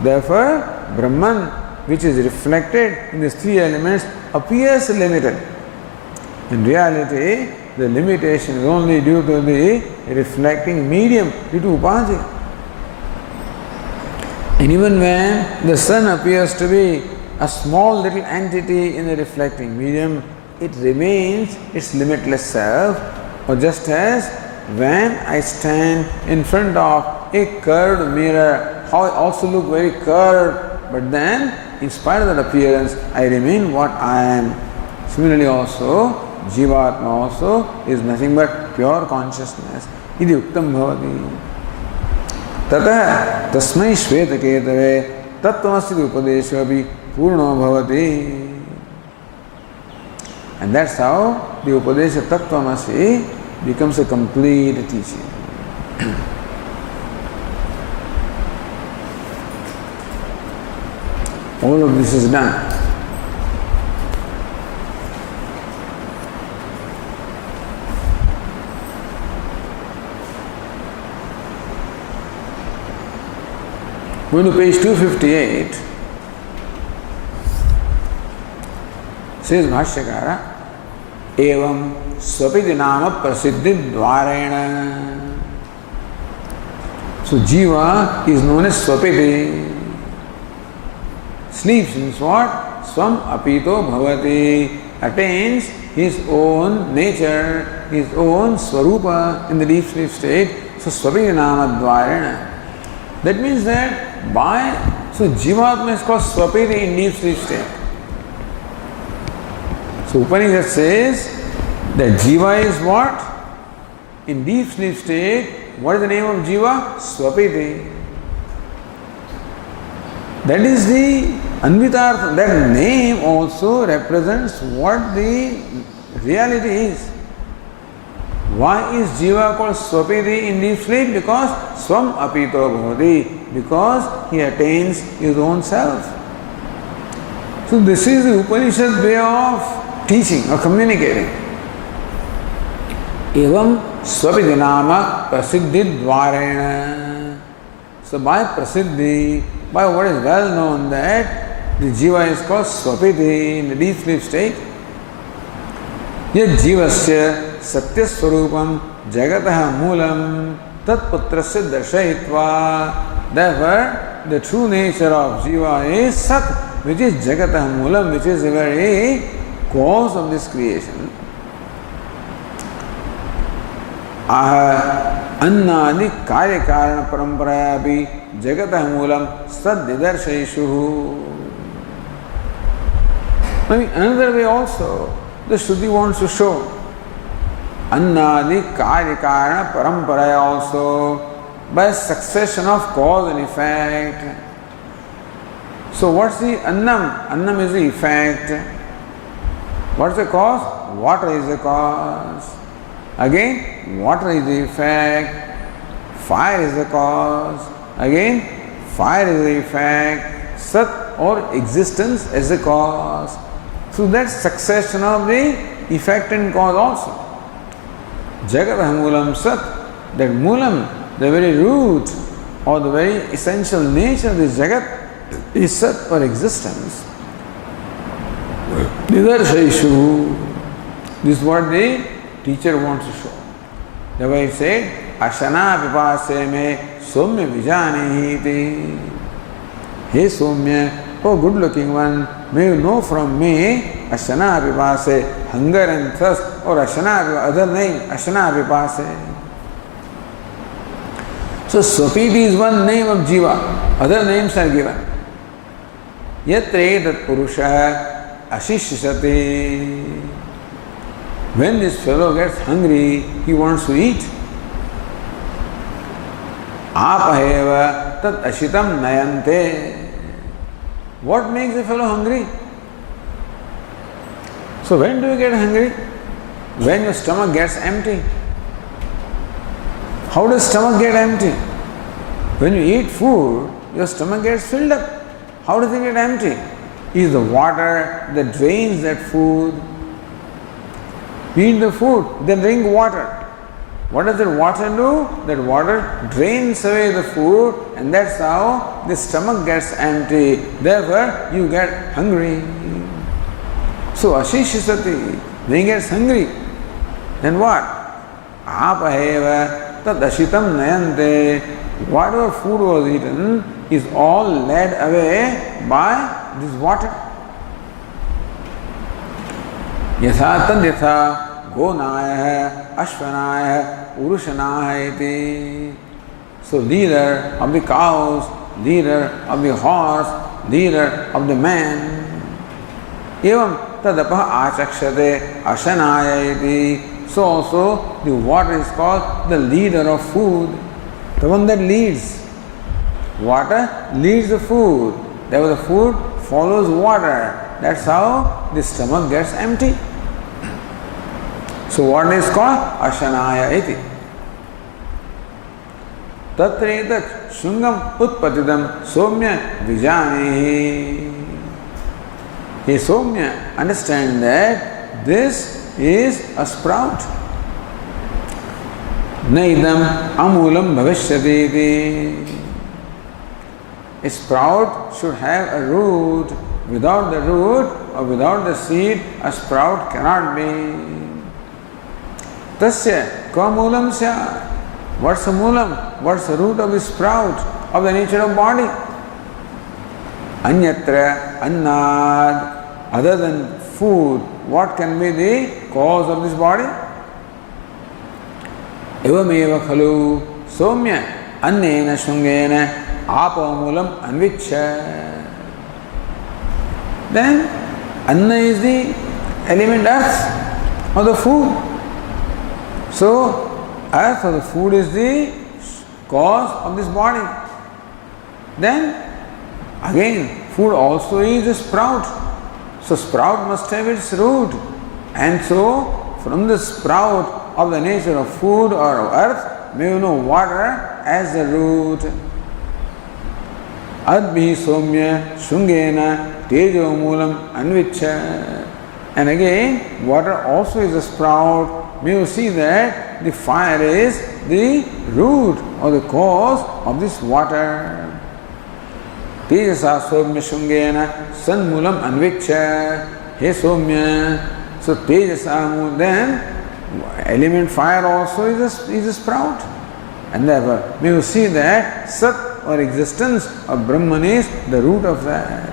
Therefore, Brahman, which is reflected in these three elements, appears limited. In reality, the limitation is only due to the reflecting medium, due to Upadi. And even when the sun appears to be a small little entity in the reflecting medium, it remains its limitless self. Or just as when I stand in front of a curved mirror, how I also look very curved, but then in spite of that appearance, I remain what I am. Similarly also, Jivatma also is nothing but pure consciousness. Idi uktam bhavati. Tata tasmai shvetaketave tattvamasi upadesho api purno bhavati. And that's how the Upadesha Tattvamasi becomes a complete teaching. All of this is done. Going to page 258, says Bhashyakara, Evam Swapiti Nama Prasiddhi Dvarena. So Jiva is known as Swapiti. Sleeps means what? Swam Apito Bhavati. Attains his own nature, his own Swarupa in the deep sleep state. So Swapiti Nama Dvarena. That means that so Jivatma is called Swapiti in deep sleep state. So Upanishad says that Jiva is what? In deep sleep state, what is the name of Jiva? Swapiti. That is the Anvitartha. That name also represents what the reality is. Why is Jiva called Swapiti in deep sleep? Because Swam Apito Bhavati. Because he attains his own self. So this is the Upanishad way of teaching or communicating. Evam Swapiti Nama Prasiddhi Dvarena. So by Prasiddhi, by what is well known that the Jiva is called Swapiti in the deep sleep state. Yad Jivasya Satya Swarupam Jagataha Moolam Tat Putrasya Darshayitva. Therefore, the true nature of Jiva is Sat, which is Jagataha Moolam, which is the very cause of this creation. Annadi Karya Karana Paramparaya Jagataha Moolam Sat Didarshaishu. Another way also, the Shruti wants to show Annadi Karya Karana Paramparaya also by succession of cause and effect. So what's the Annam? Annam is the effect. What's the cause? Water is the cause. Again, water is the effect. Fire is the cause. Again, fire is the effect. Sat or existence is the cause. So that's succession of the effect and cause also. Jagataha Moolam Sat. That Moolam, the very root or the very essential nature of this Jagat is Sat or existence. Nidarshaishu. This is what the teacher wants to show. Therefore he said, Ashana Pipase me Somya Vijanihiti. Hey Somya, oh good looking one, may you know from me Ashana Pipase, hunger and thirst, or Ashana, other name, Ashana Pipase. So Swapiti is one name of Jiva. Other names are given. Yatre tat purusha ashishyati. When this fellow gets hungry, he wants to eat. Apaheva tat ashitam nayante. What makes a fellow hungry? So when do you get hungry? When your stomach gets empty. How does stomach get empty? When you eat food, your stomach gets filled up. How does it get empty? Is the water that drains that food. You eat the food, then drink water. What does that water do? That water drains away the food, and that's how the stomach gets empty. Therefore, you get hungry. So ashishisati, when he gets hungry, then what? Apaheva tad ashitam nayante. Whatever food was eaten is all led away by this water. Yatha tad yatha gonaya ashvanaya urushanaya iti. So leader of the cows, leader of the horse, leader of the man. Evam tadapah achakshate ashanaya iti. So also the water is called the leader of food, the one that leads. Water leads the food. Therefore the food follows water. That's how the stomach gets empty. So what is called ashanaya iti. Tatretat shungam utpatidam somya vijanihi. Hey Somya, understand that this is a sprout. Naidam amulam bhavishyati. A sprout should have a root. Without the root or without the seed, a sprout cannot be. Tasya kamulam sya. What's the mulam? What's the root of the sprout of the nature of body? Anyatra annad. Other than food, what can be the cause of this body? Evameva khalu somya annena shungena apamulam anvichya. Then anna is the element earth or the food. So earth or the food is the cause of this body. Then again food also is a sprout. So sprout must have its root. And so from the sprout of the nature of food or of earth, may you know water as the root. Adbhi somya shungena tejo mulam anvichya. And again, water also is a sprout. May you see that the fire is the root or the cause of this water. Tejasa somya shungena sanmulam anvichya. He somya. So tejasa, then element fire also is a sprout. And therefore, may you see that Sat or existence of Brahman is the root of that.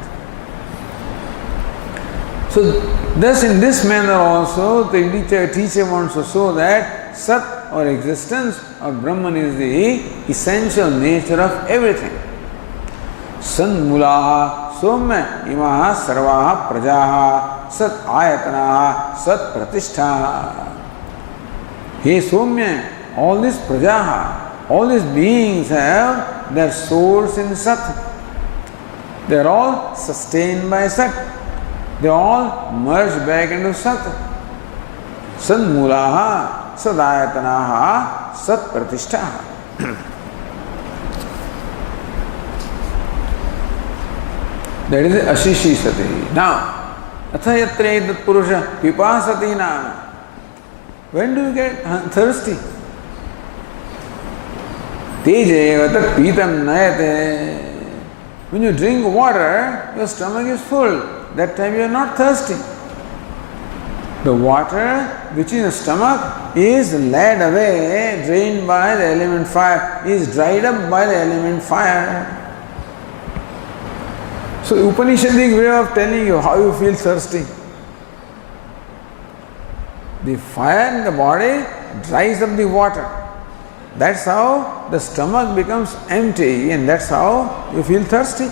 So thus in this manner also the teacher wants to show that Sat or existence of Brahman is the essential nature of everything. Sanmulaha somya imaha sarvaha prajaha sat ayatanaha sat pratishthaha. He somya, all these prajaha, all these beings have their source in Sat. They are all sustained by Sat. They all merge back into Sat. Sanmulaha sadayatanaha sat pratishthaha. That is ashishi sati. Now, athayatre dat purusha pipasati na. When do you get thirsty? Tejeva tat pitam nayate. When you drink water, your stomach is full. That time you are not thirsty. The water which is in the stomach is led away, drained by the element fire, is dried up by the element fire. So Upanishadic way of telling you how you feel thirsty. The fire in the body dries up the water. That's how the stomach becomes empty, and that's how you feel thirsty.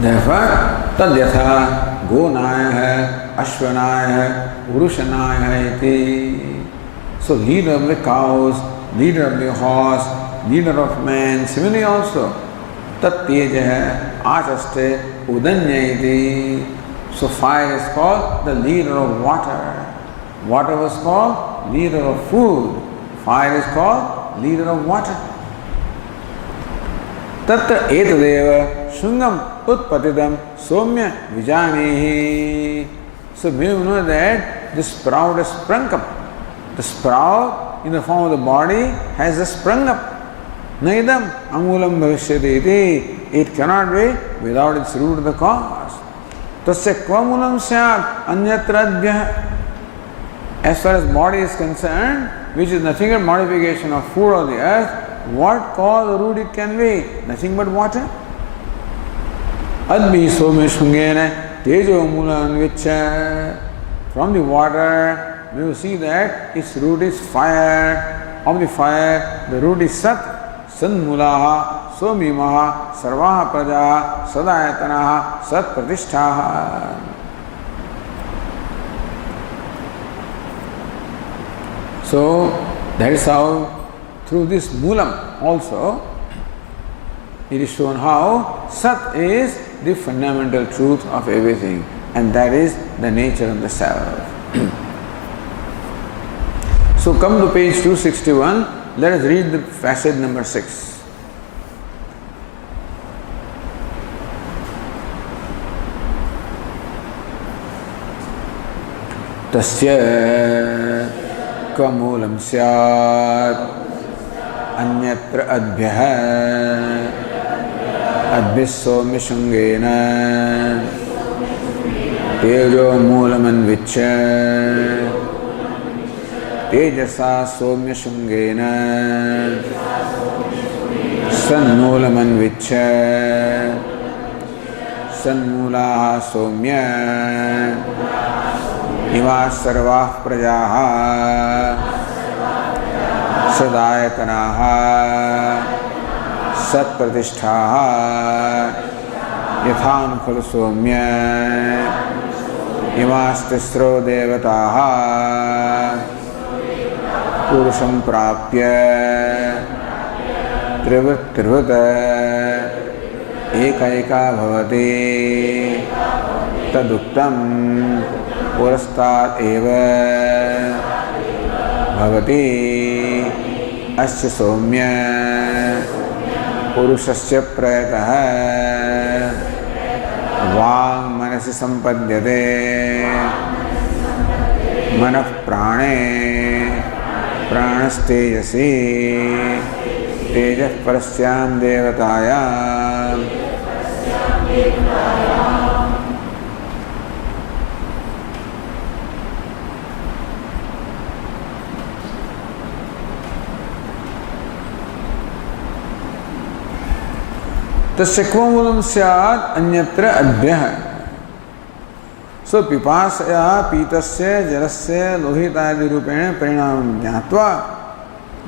Therefore, tadyatha gonaya hai, ashvanaya hai, urushanaya hai iti. So, leader of the cows, leader of the horse, leader of man, similarly also, tat teja hai, achaste, udanya iti. So, fire is called the leader of water. Water was called leader of food. Fire is called leader of water. Tatra etadeva shungam utpatidam somya vijanehi. So may you know that the sprout has sprung up. The sprout in the form of the body has sprung up. Naidam amulam bhavishyati iti. It cannot be without its root of the cause. Tasya kvamulam syat anyatra adhyah. As far as body is concerned, which is nothing but modification of food or the earth, what cause or root it can be? Nothing but water. Admi somya shungena tejo mula anvicha. From the water, we will see that its root is fire. Of the fire, the root is sat. Sanmulaha, somimaha, sarvaha prajaha, sadayatanaha, sat pratishtaha. So, that is how through this moolam also it is shown how Sat is the fundamental truth of everything, and that is the nature of the self. So come to page 261, let us read the passage number 6. Tasya kamulam syat अन्यत्र अद्भ्यः अद्भिस्सौम्य शृंगेन तेजो मूलमन्विच्छ तेजसा सौम्य शृंगेन सन्मूलमन्विच्छ सन्मूलाः सौम्य इमाः सर्वाः प्रजाः सदायतनाः सत्प्रतिष्ठाः यथानुखल सौम्य इमास्तिस्रो देवताः पुरुषं प्राप्य त्रिवृत् एकैका भवति तदुक्तं पुरस्तात् एव भवति अस्य सौम्य पुरुषस्य प्रयतः वाङ् मनसि सम्पद्यते मनः प्राणे प्राणस्तेजसि तेजः परस्यां देवतायाम् तस्यक्वमूलम स्यात् अन्यत्र अद्भ्यः. सो पिपासया पीतस्य जलस्य लोहितादि रूपेण परिणामं ज्ञात्वा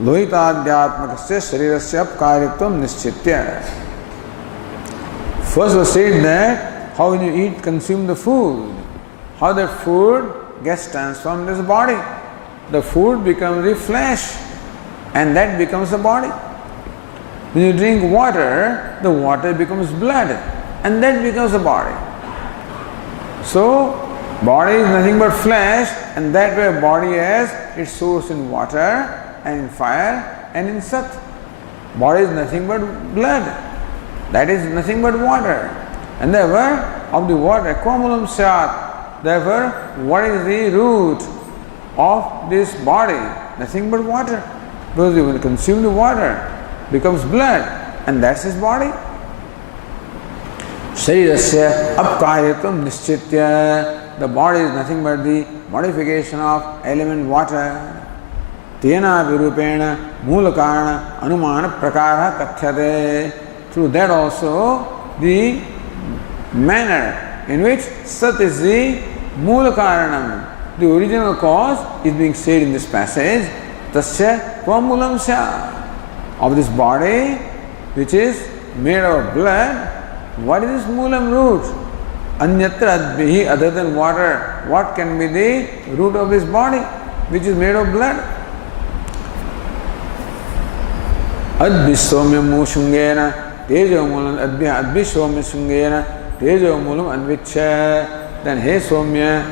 लोहिताद्यात्मकस्य शरीरस्य अपकार्यत्वं निश्चित्य. First was said that how when you eat, consume the food, how that food gets transformed as a body. The food becomes the flesh and that becomes the body. When you drink water, the water becomes blood and that becomes a body. So, body is nothing but flesh, and that way body has its source in water and in fire and in Sat. Body is nothing but blood. That is nothing but water. And therefore, of the water, Kvamulam Syat, therefore, what is the root of this body? Nothing but water. Because when you consume the water, becomes blood, and that's his body. Sharirasya apkaryatvam nischitya. the body is nothing but the modification of element water. Tena virupena mula karana anumana prakara kathyate. Through that also the manner in which Sat is the mula karanam, the original cause, is being said in this passage. Tasya tvamulam sya. Of this body which is made of blood, what is this mulam root? Anyatra adbihi, other than water, what can be the root of this body which is made of blood? Adbhisomya mushungena tejo mulam adbhisomya shungena tejo mulam anvichya. Then hey Somya,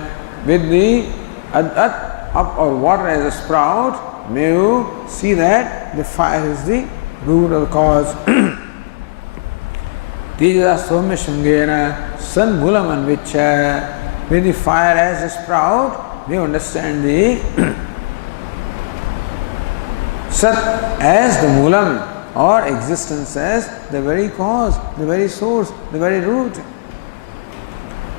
with the up or water as a sprout, may you see that the fire is the root of the cause. Teja Somya shungena san mulam anvichya. With the fire as a sprout, we understand the Sat as the mulam, or existence as the very cause, the very source, the very root.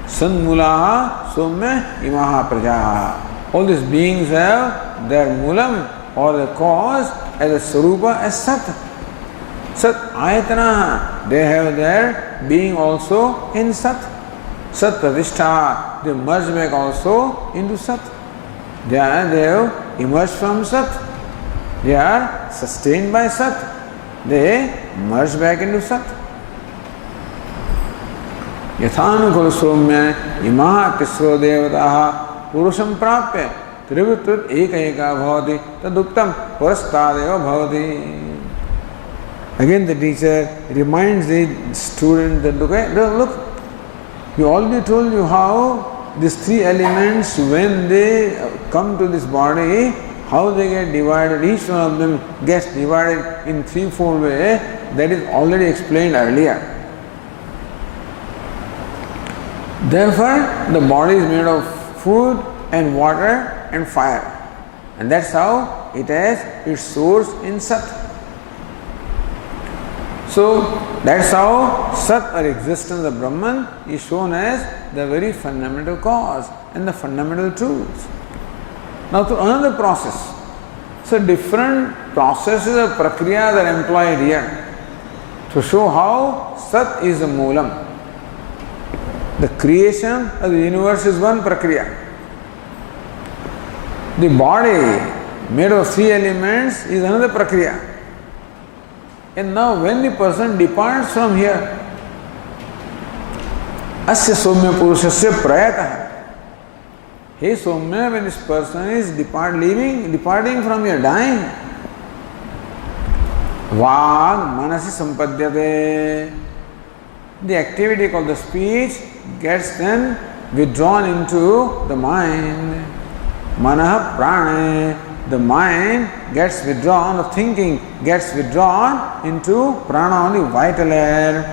Sanmulaha somya imaha prajaha. All these beings have their mulam or the cause as a sarupa, as Sat. Sat ayatana, they have their being also in Sat. Sat pratishtha, they merge back also into Sat. They have emerged from Sat. They are sustained by Sat. They merge back into Sat. Yathanukula somya imaha tisro devataha purusham prapya trivitut eka eka bhavati taduktam purastadeva bhavati. Again the teacher reminds the student that look, you already told you how these three elements, when they come to this body, how they get divided. Each one of them gets divided in threefold way. That is already explained earlier. Therefore, the body is made of food and water and fire. And that's how it has its source in Sat. So, that's how Sat or existence of Brahman is shown as the very fundamental cause and the fundamental truth. Now to another process. So different processes of prakriya that are employed here to show how Sat is the moolam. The creation of the universe is one prakriya. The body made of three elements is another prakriya. And now when the person departs from here, asya somya purushasya prayatah. Hey Somya, when this person is departing from here, dying, vag manasi sampadyate. The activity called the speech gets then withdrawn into the mind. Manah prana, the mind gets withdrawn, the thinking gets withdrawn into prana, only vital air.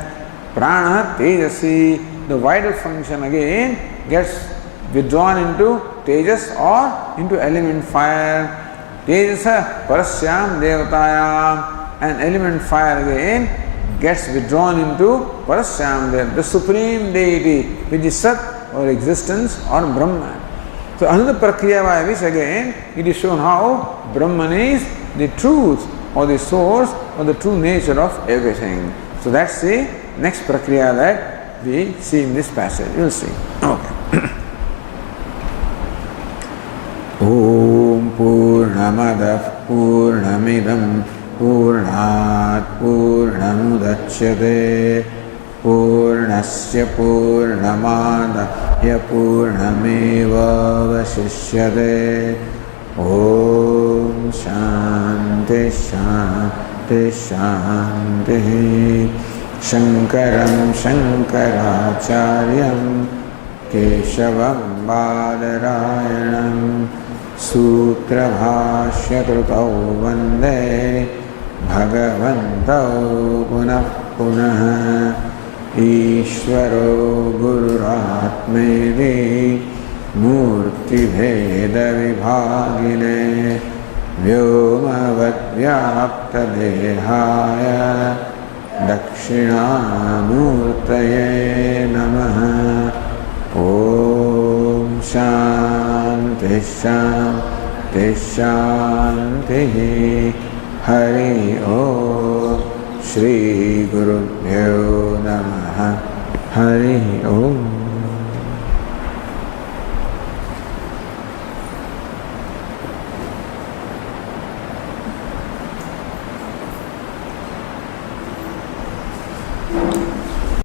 Prana tejasi, the vital function again gets withdrawn into tejas or into element fire. Tejasa parasyam devatayam, and element fire again gets withdrawn into parasyam dev, the supreme deity, which is Sat or existence or Brahman. So another prakriya by which again it is shown how Brahman is the truth or the source or the true nature of everything. So that's the next prakriya that we see in this passage. You will see. Okay. Om Purnamadah Purnamidam Purnat Purnamudachyate Purnasya Purnamadaya Purnameva Vasishyate. Om Shanti Shanti Shanti. Shankaram Shankaracharyam Keshavam Badarayanam Sutra Bhashya Krutau Vande Bhagavantau Punah Punah. Ishvaro Gururatmedi Murti Bheda Vibhagine Vyomavat Vyapta Dehaya Dakshinamurtaye Namaha. Om शांति शांति। हरि ओम। श्री गुरुभ्यो नमः। हरि ओम।